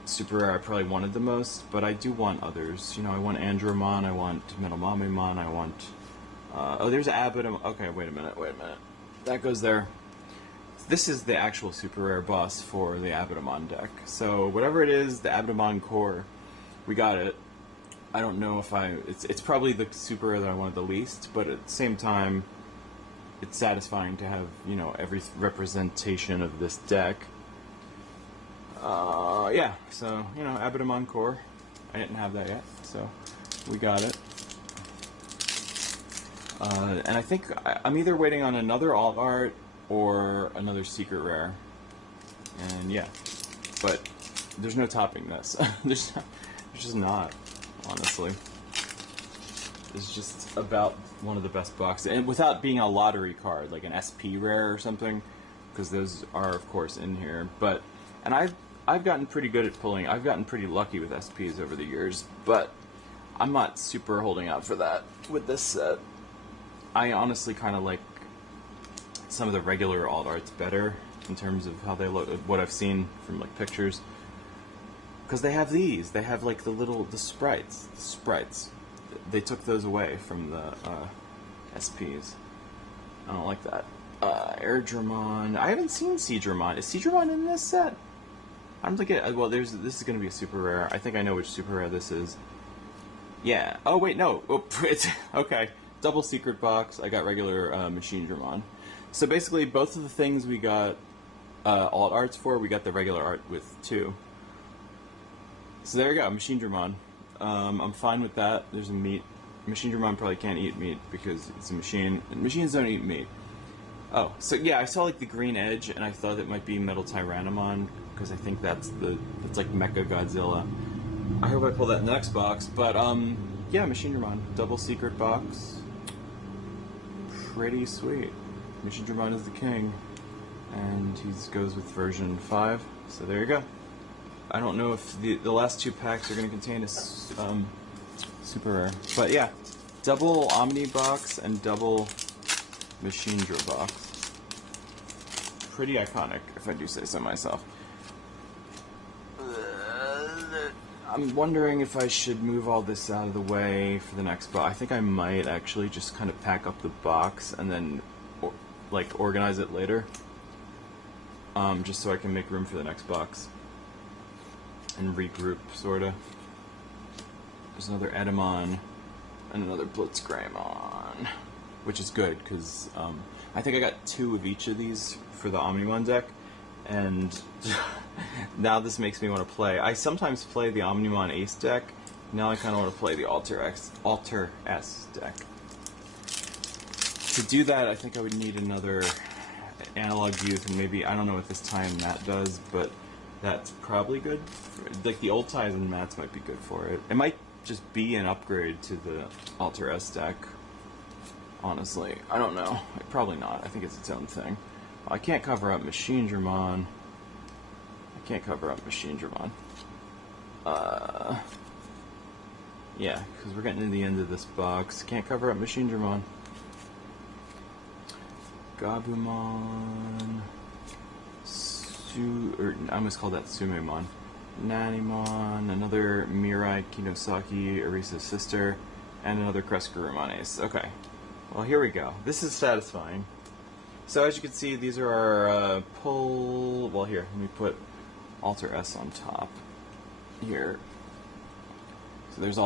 super rare I probably wanted the most, but I do want others. You know, I want Andromon, I want Metal Mamemon, I want... oh, there's Abaddon. Okay, wait a minute. That goes there. This is the actual super rare boss for the Abaddon deck. So, whatever it is, the Abaddon core, we got it. I don't know if it's probably the super rare that I wanted the least, but at the same time, it's satisfying to have, you know, every representation of this deck. Yeah, so, you know, Abaddon core. I didn't have that yet, so we got it. And I think I'm either waiting on another alt art or another secret rare. And yeah, but there's no topping this. there's just not, honestly. It's just about one of the best boxes, and without being a lottery card, like an SP rare or something, because those are of course in here. But and I've gotten pretty good at pulling. I've gotten pretty lucky with SPs over the years, but I'm not super holding out for that with this set. I honestly kind of like some of the regular alt arts better in terms of how they look, what I've seen from like pictures, because they have these. They have like the sprites. They took those away from the SPs. I don't like that. Airdramon. I haven't seen Seadramon. Is Seadramon in this set? I don't think it. Well, this is going to be a super rare. I think I know which super rare this is. Yeah. Oh wait, no. Oh, it's okay. Double secret box. I got regular Machinedramon. So basically, both of the things we got alt arts for, we got the regular art with too. So there you go, Machinedramon. I'm fine with that. There's a meat. Machinedramon probably can't eat meat because it's a machine. And machines don't eat meat. Oh, so yeah, I saw like the green edge, and I thought it might be Metal Tyrannomon because I think that's like Mecha Godzilla. I hope I pull that in the next box, but yeah, Machinedramon, double secret box, pretty sweet. Machinedramon is the king, and he goes with version 5. So there you go. I don't know if the last 2 packs are going to contain a super rare, but yeah, double Omni box and double Machinedra box. Pretty iconic, if I do say so myself. I'm wondering if I should move all this out of the way for the next box. I think I might actually just kind of pack up the box and then like organize it later, just so I can make room for the next box and regroup, sorta. There's another Edamon and another Blitzgreymon, which is good because I think I got 2 of each of these for the Omnimon deck, and now this makes me want to play. I sometimes play the Omnimon Ace deck. Now I kind of want to play the Alter S deck. To do that, I think I would need another Analog Youth, and maybe, I don't know what this Tie and Mat does, but that's probably good. Like the old Ties and Mats might be good for it. It might just be an upgrade to the Alter S deck, honestly. I don't know. Probably not. I think it's its own thing. I can't cover up Machine Dramon. I can't cover up Machine Dramon. Yeah, because we're getting to the end of this box. Can't cover up Machine Dramon. Gabumon. I almost called that Sumemon. Nanimon, another Mirai Kinosaki, Arisa's sister, and another Crescarumon Ace. Okay. Well, here we go. This is satisfying. So as you can see, these are our pull... Well, here, let me put Alter S on top. Here. So there's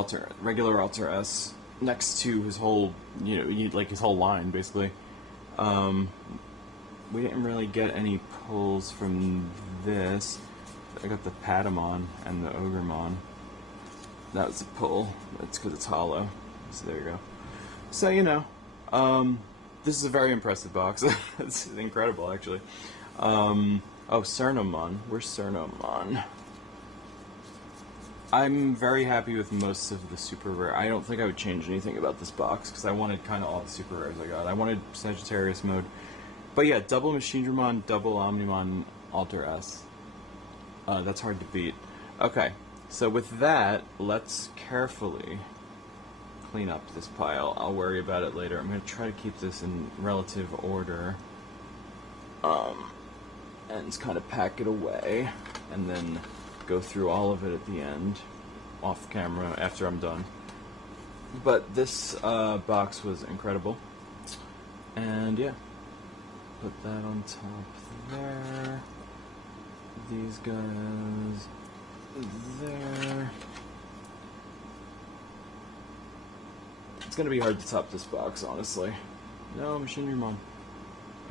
regular Alter S next to his whole, like his whole line, basically. We didn't really get any pulls from this. I got the Patamon and the Ogremon. That was a pull. That's because it's hollow. So there you go. So, this is a very impressive box. It's incredible, actually. Oh, Cernomon. Where's Cernomon? I'm very happy with most of the super rare. I don't think I would change anything about this box, because I wanted kind of all the super rares I got. I wanted Sagittarius mode. But yeah, double Machine Dramon, double Omnimon, Alter S. That's hard to beat. Okay, so with that, let's carefully clean up this pile. I'll worry about it later. I'm going to try to keep this in relative order. And just kind of pack it away, and then go through all of it at the end, off camera, after I'm done. But this box was incredible. And yeah, put that on top there. These guys there. It's gonna be hard to top this box, honestly. No, Machinery Mom.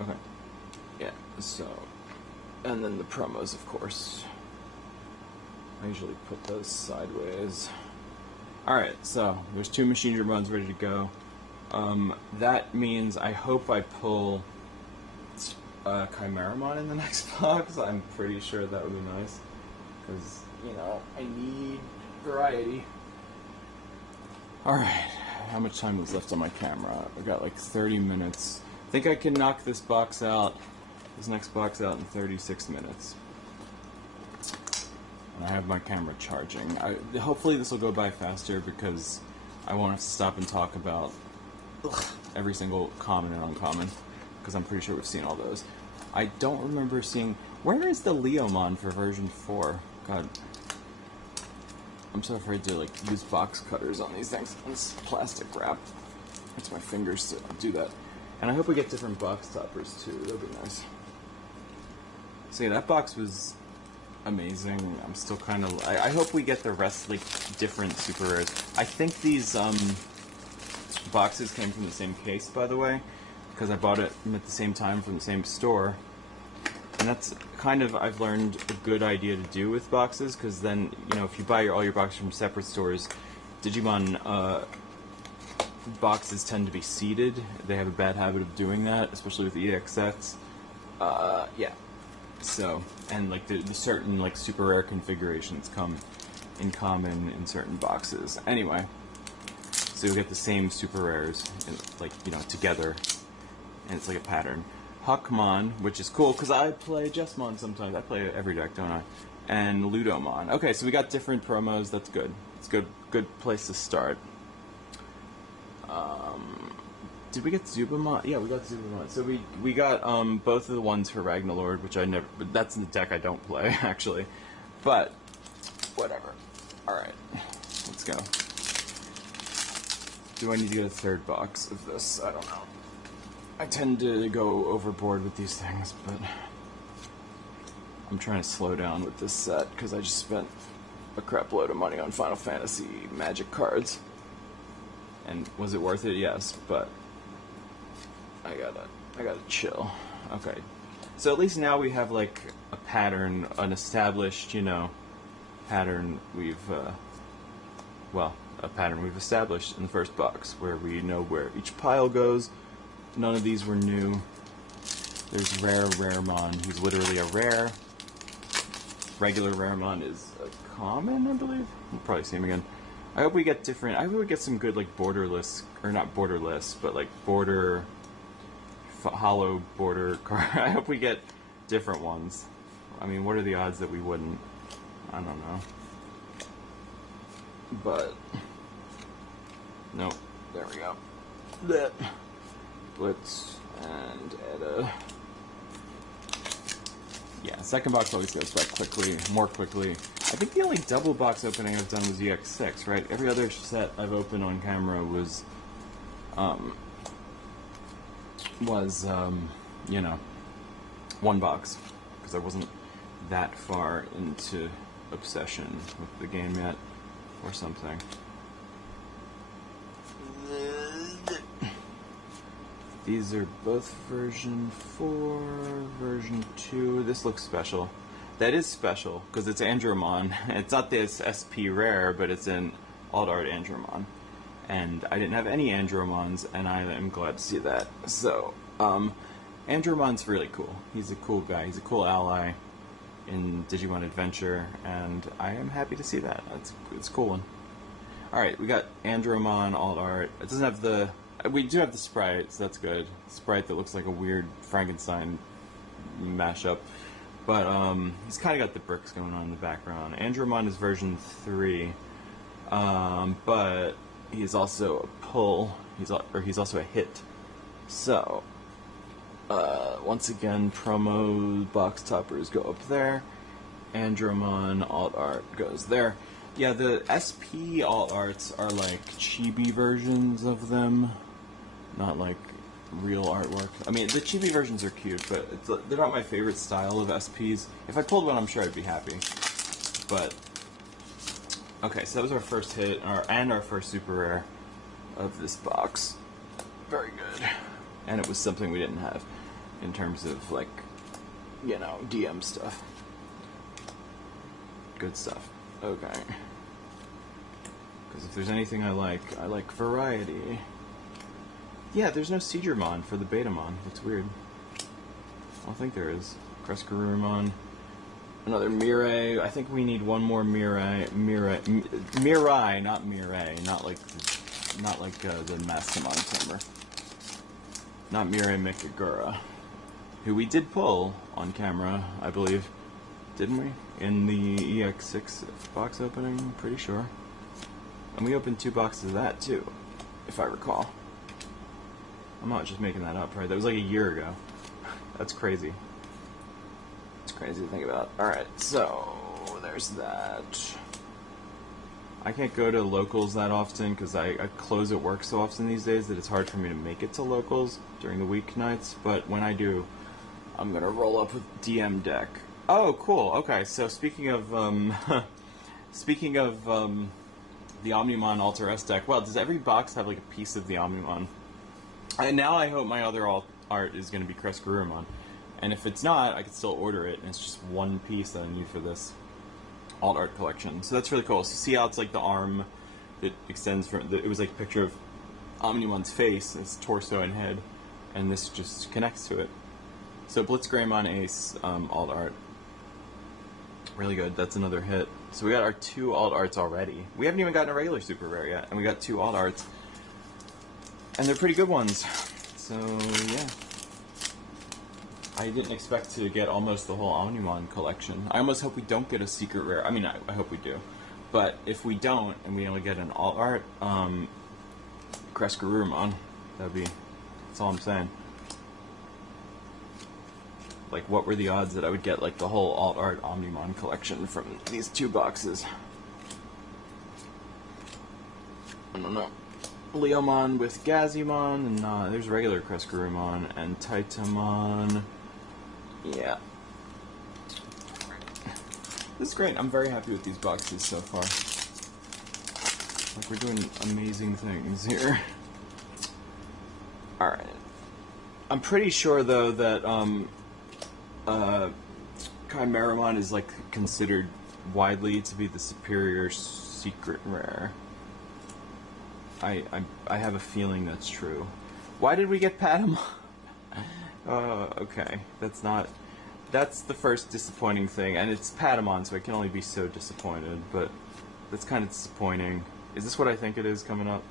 Okay. Yeah, so. And then the promos, of course. I usually put those sideways. Alright, so there's 2 Machinery Runs ready to go. That means I hope I pull Chimeramon in the next box. I'm pretty sure that would be nice. Because, I need variety. Alright, how much time is left on my camera? I got like 30 minutes. I think I can knock this box out, this next box out in 36 minutes. And I have my camera charging. Hopefully this will go by faster because I won't have to stop and talk about every single common and uncommon, because I'm pretty sure we've seen all those. I don't remember seeing... Where is the Leomon for version 4? God. I'm so afraid to use box cutters on these things. This plastic wrap. It's my fingers to do that. And I hope we get different box toppers too. That'd be nice. So yeah, that box was amazing. I'm still kind of... I hope we get the rest, different super rares. I think these boxes came from the same case, by the way, because I bought it at the same time from the same store. And that's kind of, I've learned, a good idea to do with boxes, because then, if you buy all your boxes from separate stores, Digimon boxes tend to be seeded. They have a bad habit of doing that, especially with the EX sets. Yeah. So, and the certain super rare configurations come in common in certain boxes. Anyway, so you'll get the same super rares, together, and it's like a pattern. Huckmon, which is cool, because I play Jessmon sometimes. I play every deck, don't I? And Ludomon. Okay, so we got different promos. That's good. It's good place to start. Did we get Zubamon? Yeah, we got Zubamon. So we got both of the ones for Ragnalord, which I never... That's the deck I don't play, actually. But, whatever. Alright, let's go. Do I need to get a third box of this? I don't know. I tend to go overboard with these things, but I'm trying to slow down with this set because I just spent a crap load of money on Final Fantasy Magic cards. And was it worth it? Yes, but I gotta chill. Okay, so at least now we have a pattern, an established, pattern we've a pattern we've established in the first box, where we know where each pile goes. None of these were new. There's Raremon, who's literally a rare. Regular Raremon is a common, I believe. We'll probably see him again. I hope we get different... I hope we get some good, borderless... Or not borderless, but, border hollow border card. I hope we get different ones. I mean, what are the odds that we wouldn't? I don't know. But nope. There we go. That Blitz and Edda. Yeah, second box always goes by quickly, more quickly. I think the only double box opening I've done was EX6, right? Every other set I've opened on camera was, you know, one box, because I wasn't that far into obsession with the game yet, or something. These are both version 4, version 2. This looks special. That is special, because it's Andromon. It's not this SP rare, but it's an alt art Andromon. And I didn't have any Andromons, and I am glad to see that. So, Andromon's really cool. He's a cool guy. He's a cool ally in Digimon Adventure, and I am happy to see that. It's a cool one. Alright, we got Andromon alt art. It doesn't have the... We do have the sprite, so that's good. Sprite that looks like a weird Frankenstein mashup. But he's kind of got the bricks going on in the background. Andromon is version 3, but he's also a pull. He's also a hit. So once again, promo box toppers go up there. Andromon alt art goes there. Yeah, the SP alt arts are like chibi versions of them, not like real artwork. I mean, the chibi versions are cute, but they're not my favorite style of SPs. If I pulled one, I'm sure I'd be happy. But okay, so that was our first hit, and our first super rare of this box. Very good. And it was something we didn't have in terms of, like, you know, DM stuff. Good stuff. Okay. Because if there's anything I like variety. Yeah, there's no Seedramon for the Betamon. That's weird. I don't think there is. Crescarumon. Another Mirai. I think we need one more Mirai. Mirai, not Mirai. Not like the Mastamon tamer. Not Mirai Mikagura. Who we did pull on camera, I believe. Didn't we? In the EX6 box opening, pretty sure. And we opened 2 boxes of that too, if I recall. I'm not just making that up, right? That was like a year ago. That's crazy. It's crazy to think about. Alright, so there's that. I can't go to locals that often because I close at work so often these days that it's hard for me to make it to locals during the weeknights. But when I do, I'm gonna roll up with DM deck. Oh, cool. Okay, so speaking of the Omnimon Alter S deck, well, does every box have like a piece of the Omnimon? And now I hope my other art is going to be Crescarumon. And if it's not, I can still order it, and it's just one piece that I need for this alt art collection. So that's really cool. So see how it's like the arm that extends from... It was like a picture of Omnimon's face, his torso and head, and this just connects to it. So Blitzgreymon Ace alt art. Really good. That's another hit. So we got our 2 alt arts already. We haven't even gotten a regular super rare yet, and we got 2 alt arts. And they're pretty good ones. So, yeah. I didn't expect to get almost the whole Omnimon collection. I almost hope we don't get a secret rare. I mean, I hope we do. But if we don't, and we only get an alt art, Crescarumon, that's all I'm saying. Like, what were the odds that I would get, like, the whole alt art Omnimon collection from these 2 boxes? I don't know. Leomon with Gazimon, and there's regular Crescarumon, and Titamon. Yeah. This is great. I'm very happy with these boxes so far. Like, we're doing amazing things here. Alright. I'm pretty sure, though, that, Chimeramon is, like, considered widely to be the superior secret rare. I have a feeling that's true. Why did we get Patamon? Okay. That's the first disappointing thing, and it's Patamon, so I can only be so disappointed, but that's kind of disappointing. Is this what I think it is coming up?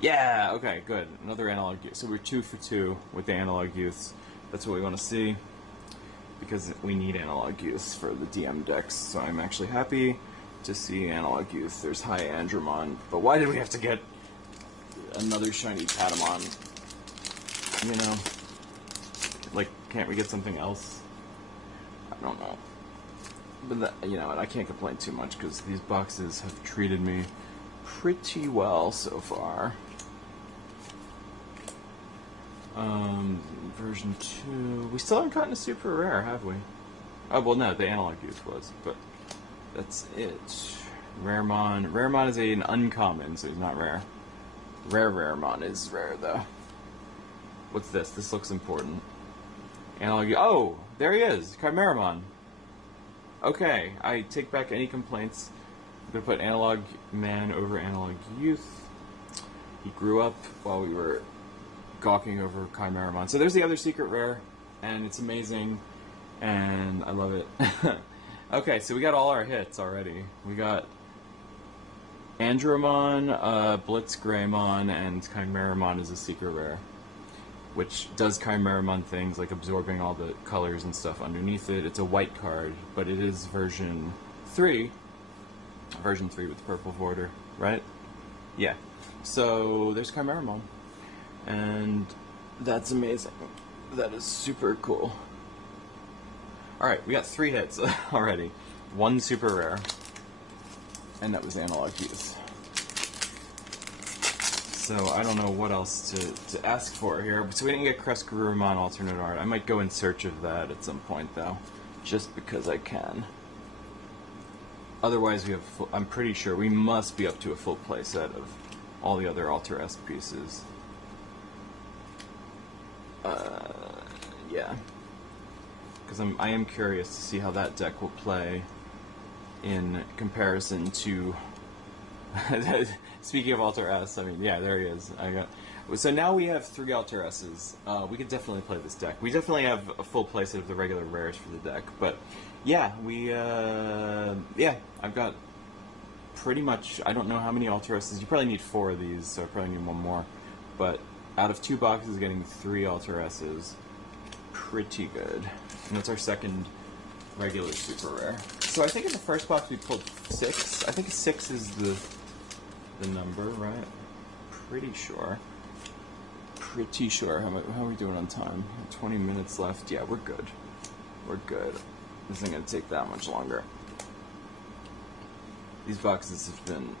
Yeah, okay, good. Another analog youth. So we're 2 for 2 with the analog youths. That's what we want to see, because we need analog youths for the DM decks. So I'm actually happy to see analog youth. There's High Andromon, but why did we have to get another shiny Patamon? You know? Like, can't we get something else? I don't know. But, that, you know, and I can't complain too much, because these boxes have treated me pretty well so far. Version 2... We still haven't gotten a super rare, have we? Oh, well, no, the analog youth was, but that's it. Raremon. Raremon is an uncommon, so he's not rare. Raremon is rare, though. What's this? This looks important. Analog... Oh! There he is! Chimeramon! Okay, I take back any complaints. I'm gonna put Analog Man over Analog Youth. He grew up while we were gawking over Chimeramon. So there's the other secret rare, and it's amazing, and I love it. Okay, so we got all our hits already. We got Andromon, Blitzgreymon, and Chimeramon is a secret rare, which does Chimeramon things like absorbing all the colors and stuff underneath it. It's a white card, but it is version 3. Version 3 with the purple border, right? Yeah. So there's Chimeramon. And that's amazing. That is super cool. Alright, we got 3 hits already. 1 super rare. And that was Analog Youth. So I don't know what else to ask for here. So we didn't get Crescarumon alternate art. I might go in search of that at some point, though. Just because I can. Otherwise, we have I'm pretty sure we must be up to a full playset of all the other Alter-esque pieces. Yeah. Because I am curious to see how that deck will play in comparison to... Speaking of Alter S, I mean, yeah, there he is. So now we have 3 Alter S's. We could definitely play this deck. We definitely have a full playset of the regular rares for the deck. But yeah, yeah, I've got pretty much. I don't know how many Alter S's. You probably need 4 of these, so I probably need 1 more. But out of 2 boxes, getting 3 Alter S's, pretty good. And that's our second regular super rare. So I think in the first box we pulled 6. I think 6 is the number, right? Pretty sure. Pretty sure. How are we doing on time? 20 minutes left. Yeah, we're good. We're good. This isn't going to take that much longer. These boxes have been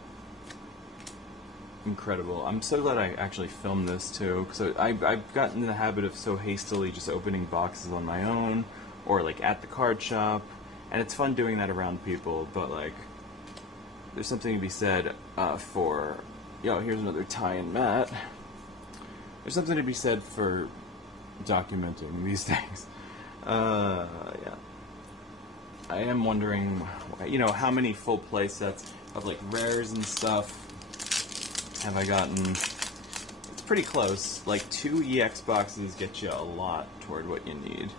incredible. I'm so glad I actually filmed this too, because I've gotten in the habit of so hastily just opening boxes on my own, or like at the card shop, and it's fun doing that around people, but like, there's something to be said for, yo, here's another tie-in mat. There's something to be said for documenting these things. Yeah. I am wondering, you know, how many full play sets of like rares and stuff have I gotten? It's pretty close. Like 2 EX boxes get you a lot toward what you need.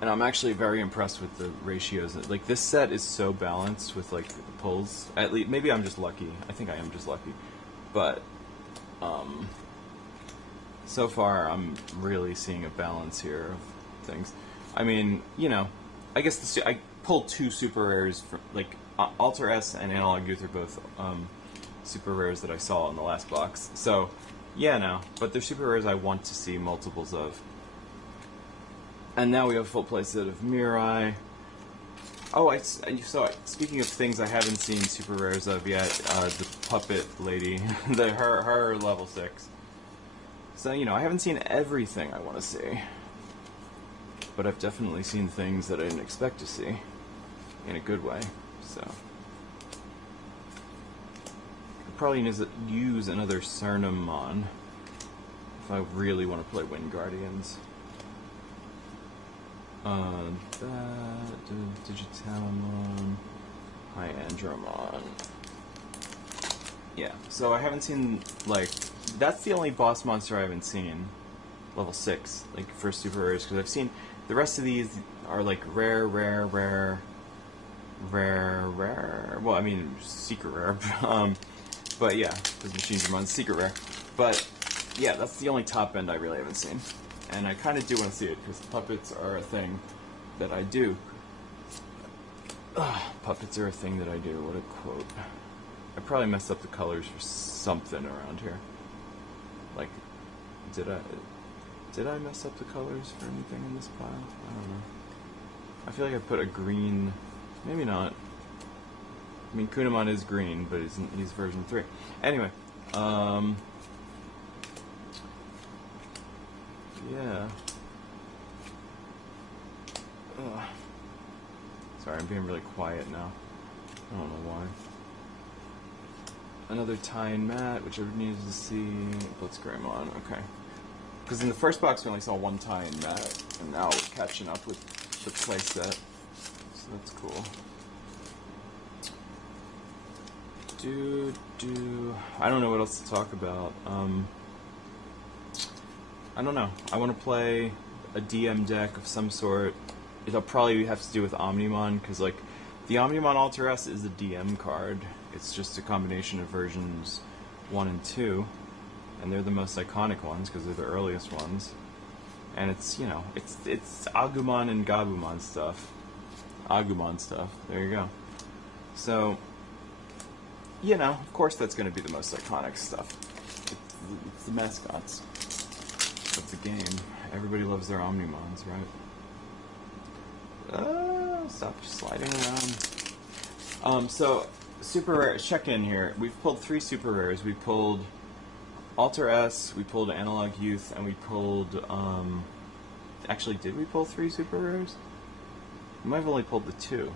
And I'm actually very impressed with the ratios. Like, this set is so balanced with like the pulls. At least, maybe I'm just lucky. I think I am just lucky. But so far I'm really seeing a balance here of things. I mean, you know, I guess I pulled 2 super rares from like Alter S and Analog Youth are both super rares that I saw in the last box. So, yeah, no, but they're super rares I want to see multiples of. And now we have a full playset of Mirai. Oh, you saw it. Speaking of things I haven't seen super rares of yet, the puppet lady, her level 6. So, you know, I haven't seen everything I want to see. But I've definitely seen things that I didn't expect to see. In a good way, so. I'll probably use another Cernamon if I really want to play Wind Guardians. Digitalamon, High Andromon. Yeah, so I haven't seen, like, that's the only boss monster I haven't seen, level 6, like, for super rares, because I've seen, the rest of these are, like, rare, well, I mean, secret rare, but yeah, because Machine Dramon's secret rare. But yeah, that's the only top end I really haven't seen, and I kind of do want to see it because puppets are a thing that I do. Puppets are a thing that I do. What a quote. I probably messed up the colors for something around here. Like, did I mess up the colors for anything in this pile? I don't know. I feel like I put a green, maybe not. I mean, Kunamon is green, but he's version 3. Anyway, yeah. Ugh. Sorry, I'm being really quiet now. I don't know why. Another tie-in mat, which I needed to see. Blitzgramon, okay. Because in the first box we only saw one tie-in mat, and now we're catching up with the playset. So that's cool. I don't know what else to talk about. I don't know. I want to play a DM deck of some sort. It'll probably have to do with Omnimon, because like the Omnimon Alter S is a DM card. It's just a combination of versions 1 and 2, and they're the most iconic ones because they're the earliest ones. And it's, you know, it's Agumon and Gabumon stuff. Agumon stuff. There you go. So, you know, of course that's going to be the most iconic stuff. It's the mascots. It's a game. Everybody loves their Omnimons, right? Stop sliding around. So, super rare. Check in here. We've pulled 3 super rares. We pulled Alter S, we pulled Analog Youth, and we pulled, actually, did we pull 3 super rares? We might have only pulled the 2.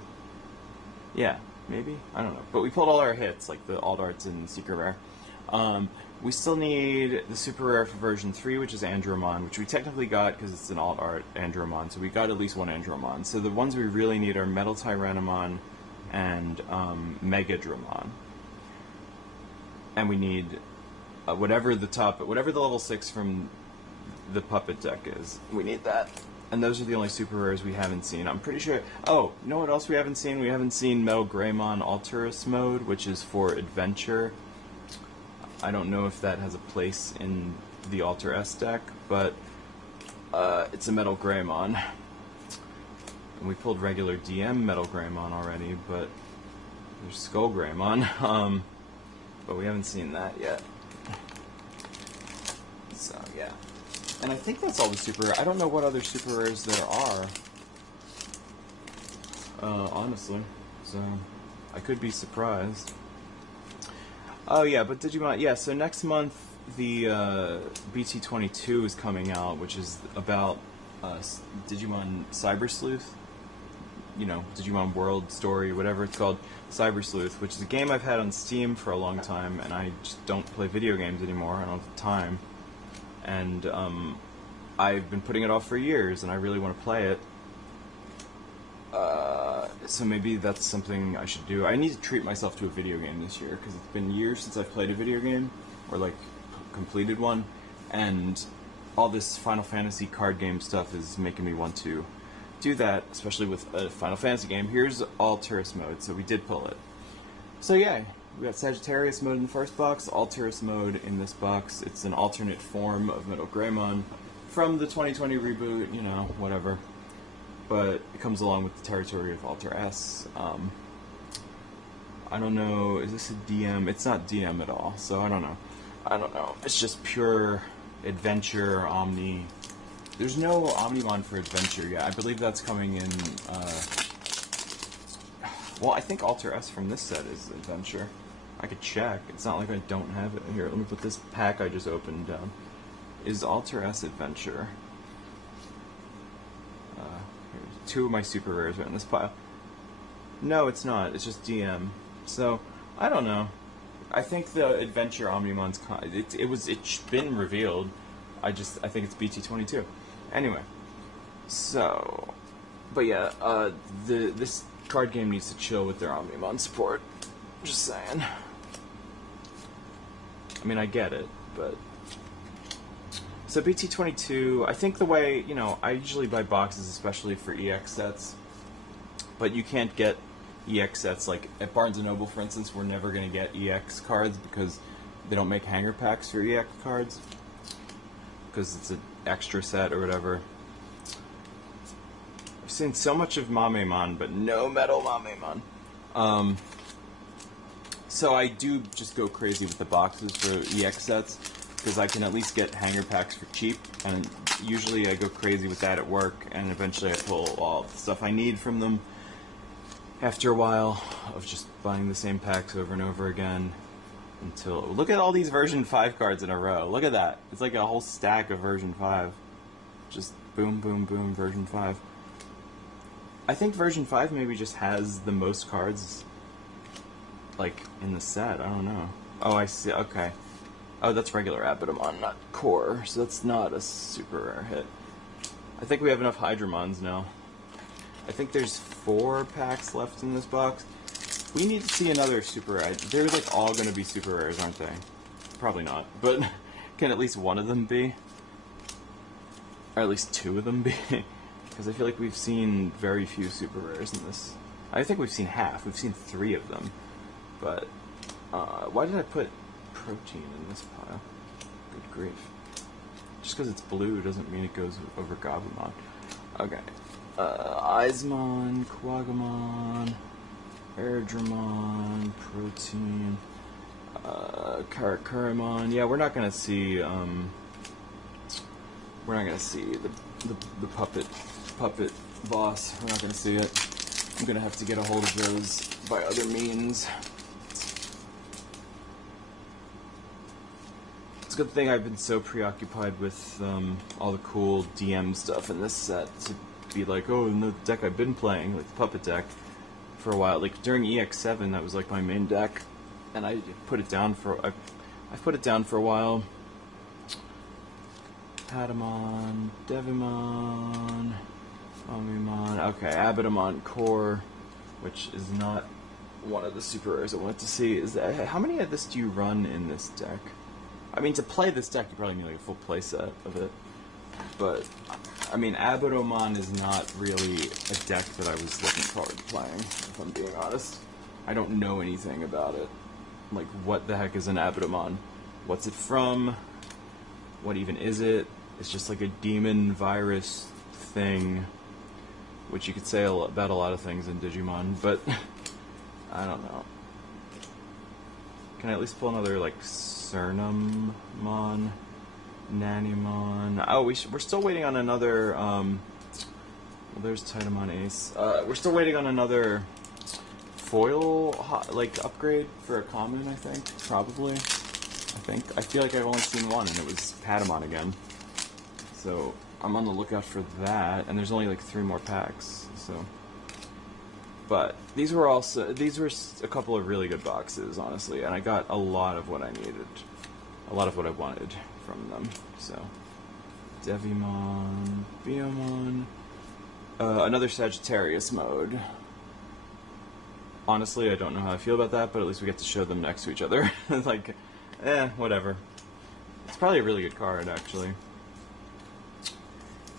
Yeah, maybe? I don't know. But we pulled all our hits, like the Alt Arts and Secret Rare. We still need the super rare for version 3, which is Andromon, which we technically got because it's an Alt Art Andromon, so we got at least one Andromon. So the ones we really need are Metal Tyrannomon and Megadramon. And we need whatever the level 6 from the puppet deck is. We need that. And those are the only super rares we haven't seen. I'm pretty sure... Oh, you know what else we haven't seen? We haven't seen Metal Greymon Alterous mode, which is for Adventure. I don't know if that has a place in the Alter S deck, but it's a Metal Greymon. And we pulled regular DM Metal Greymon already, but there's Skull Greymon. But we haven't seen that yet. So, yeah. And I think that's all the super rare. I don't know what other super rares there are. Honestly. So, I could be surprised. Oh, yeah, but Digimon... Yeah, so next month, the BT22 is coming out, which is about Digimon Cyber Sleuth. You know, Digimon World Story, whatever it's called. Cyber Sleuth, which is a game I've had on Steam for a long time, and I just don't play video games anymore. I don't have the time. And I've been putting it off for years, and I really want to play it. So maybe that's something I should do. I need to treat myself to a video game this year, because it's been years since I've played a video game, or like completed one, and all this Final Fantasy card game stuff is making me want to do that, especially with a Final Fantasy game. Here's Alterous mode, so we did pull it. So yeah, we got Sagittarius mode in the first box, Alterous mode in this box. It's an alternate form of Metal Greymon from the 2020 reboot, you know, whatever. But it comes along with the territory of Alter S. I don't know, is this a DM? It's not DM at all, so I don't know. I don't know. It's just pure adventure, Omni. There's no Omnimon for adventure yet. I believe that's coming in, well, I think Alter S from this set is adventure. I could check. It's not like I don't have it. Here, let me put this pack I just opened down. Is Alter S adventure? Here's 2 of my super rares are in this pile. No, it's not. It's just DM. So, I don't know. I think the adventure Omnimon's it's been revealed. I think it's BT22. Anyway, so, but yeah, this card game needs to chill with their Omnimon support. Just saying. I mean, I get it, but so BT22. I think the way, you know, I usually buy boxes, especially for EX sets, but you can't get EX sets like at Barnes & Noble, for instance. We're never going to get EX cards because they don't make hanger packs for EX cards because it's an extra set or whatever. I've seen so much of Mamemon, but no metal Mamemon. So I do just go crazy with the boxes for EX sets because I can at least get hanger packs for cheap, and usually I go crazy with that at work, and eventually I pull all the stuff I need from them after a while of just buying the same packs over and over again until... Look at all these version 5 cards in a row. Look at that. It's like a whole stack of version 5. Just boom, boom, boom, version 5. I think version 5 maybe just has the most cards, like, in the set. I don't know. Oh, I see. Okay. Oh, that's regular Abaddamon, not core, so that's not a super rare hit. I think we have enough Hydramons now. I think there's 4 packs left in this box. We need to see another super rare. They're like all going to be super rares, aren't they? Probably not, but can at least one of them be? Or at least 2 of them be? Because I feel like we've seen very few super rares in this. I think we've seen half. We've seen 3 of them. But, why did I put protein in this pile? Good grief. Just because it's blue doesn't mean it goes over Gabumon. Okay. Eismon, Quagamon, Airdramon, Protein, Karakurimon. Yeah, we're not gonna see the puppet boss. We're not gonna see it. I'm gonna have to get a hold of those by other means. It's a good thing I've been so preoccupied with all the cool DM stuff in this set to be like, oh, in the deck I've been playing, like the puppet deck, for a while. Like during EX7, that was like my main deck, and I put it down for I've put it down for a while. Patamon, Devimon, Mamemon. Okay, Abaddamon Core, which is not one of the super rares I wanted to see. Is that, how many of this do you run in this deck? I mean, to play this deck, you probably need like a full playset of it. But I mean, Abaddamon is not really a deck that I was looking forward to playing, if I'm being honest. I don't know anything about it. Like, what the heck is an Abaddamon? What's it from? What even is it? It's just like a demon virus thing, which you could say about a lot of things in Digimon, but I don't know. Can I at least pull another, like, Cernumon? Nanimon. Oh, we're still waiting on another, well, there's Titamon Ace. We're still waiting on another foil, like, upgrade for a common, I think. Probably. I feel like I've only seen one, and it was Patamon again. So, I'm on the lookout for that, and there's only, like, 3 more packs, so... But, these were a couple of really good boxes, honestly, and I got a lot of what I needed. A lot of what I wanted from them, so... Devimon, Biomon... another Sagittarius mode. Honestly, I don't know how I feel about that, but at least we get to show them next to each other. Like, whatever. It's probably a really good card, actually.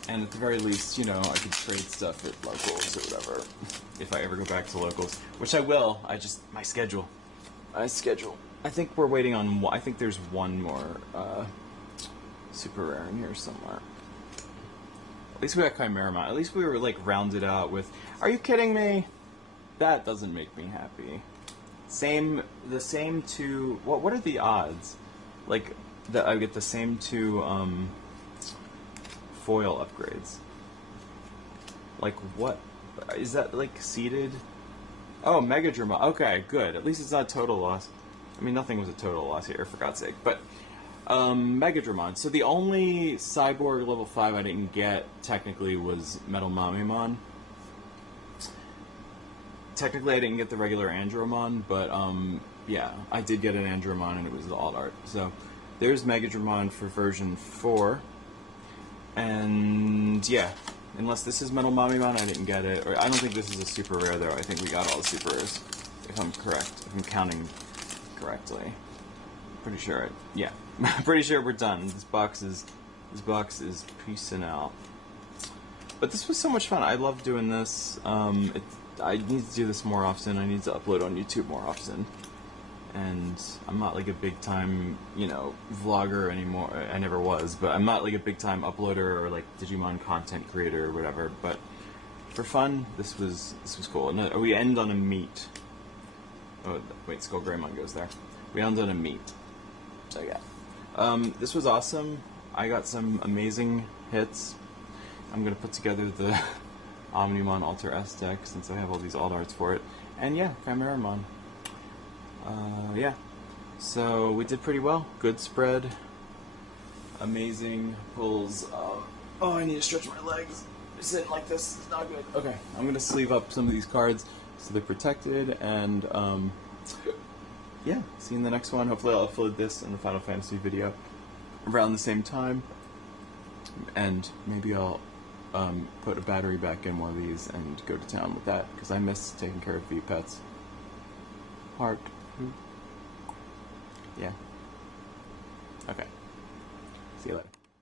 And at the very least, you know, I could trade stuff at locals or whatever. If I ever go back to locals. Which I will, my schedule. I think we're waiting on, I think there's one more, super rare in here somewhere. At least we got Chimeramon. At least we were, like, rounded out with... Are you kidding me? That doesn't make me happy. The same 2... What are the odds? Like, that I get the same 2, foil upgrades. Like, what? Is that, like, seeded? Oh, Megadramon. Okay, good. At least it's not a total loss. I mean, nothing was a total loss here, for God's sake. But, Megadramon. So the only Cyborg level 5 I didn't get, technically, was Metal Mamemon. Technically, I didn't get the regular Andromon, but, yeah, I did get an Andromon, and it was the Alt Art. So, there's Megadramon for version 4. And, yeah, unless this is Metal Mamemon, I didn't get it. Or I don't think this is a super rare, though. I think we got all the super rares, if I'm correct. If I'm counting correctly. Pretty sure, yeah. Pretty sure we're done. This box is peacing out. But this was so much fun. I love doing this. I need to do this more often. I need to upload on YouTube more often. and I'm not like a big time, you know, vlogger anymore. I never was, but I'm not like a big time uploader or like Digimon content creator or whatever. But for fun, this was cool. And we end on a meet. Oh wait, Skull Greymon goes there. We end on a meet. So yeah, this was awesome. I got some amazing hits. I'm gonna put together the Omnimon Alter S deck since I have all these alt arts for it. And yeah, Chimeramon. Yeah, so we did pretty well. Good spread. Amazing pulls. Oh, I need to stretch my legs. Sitting like this is not good. Okay, I'm gonna sleeve up some of these cards so they're protected, and yeah, see you in the next one. Hopefully I'll upload this in the Final Fantasy video around the same time, and maybe I'll put a battery back in one of these and go to town with that, because I miss taking care of VPets. Heart. Yeah. Okay. See you later.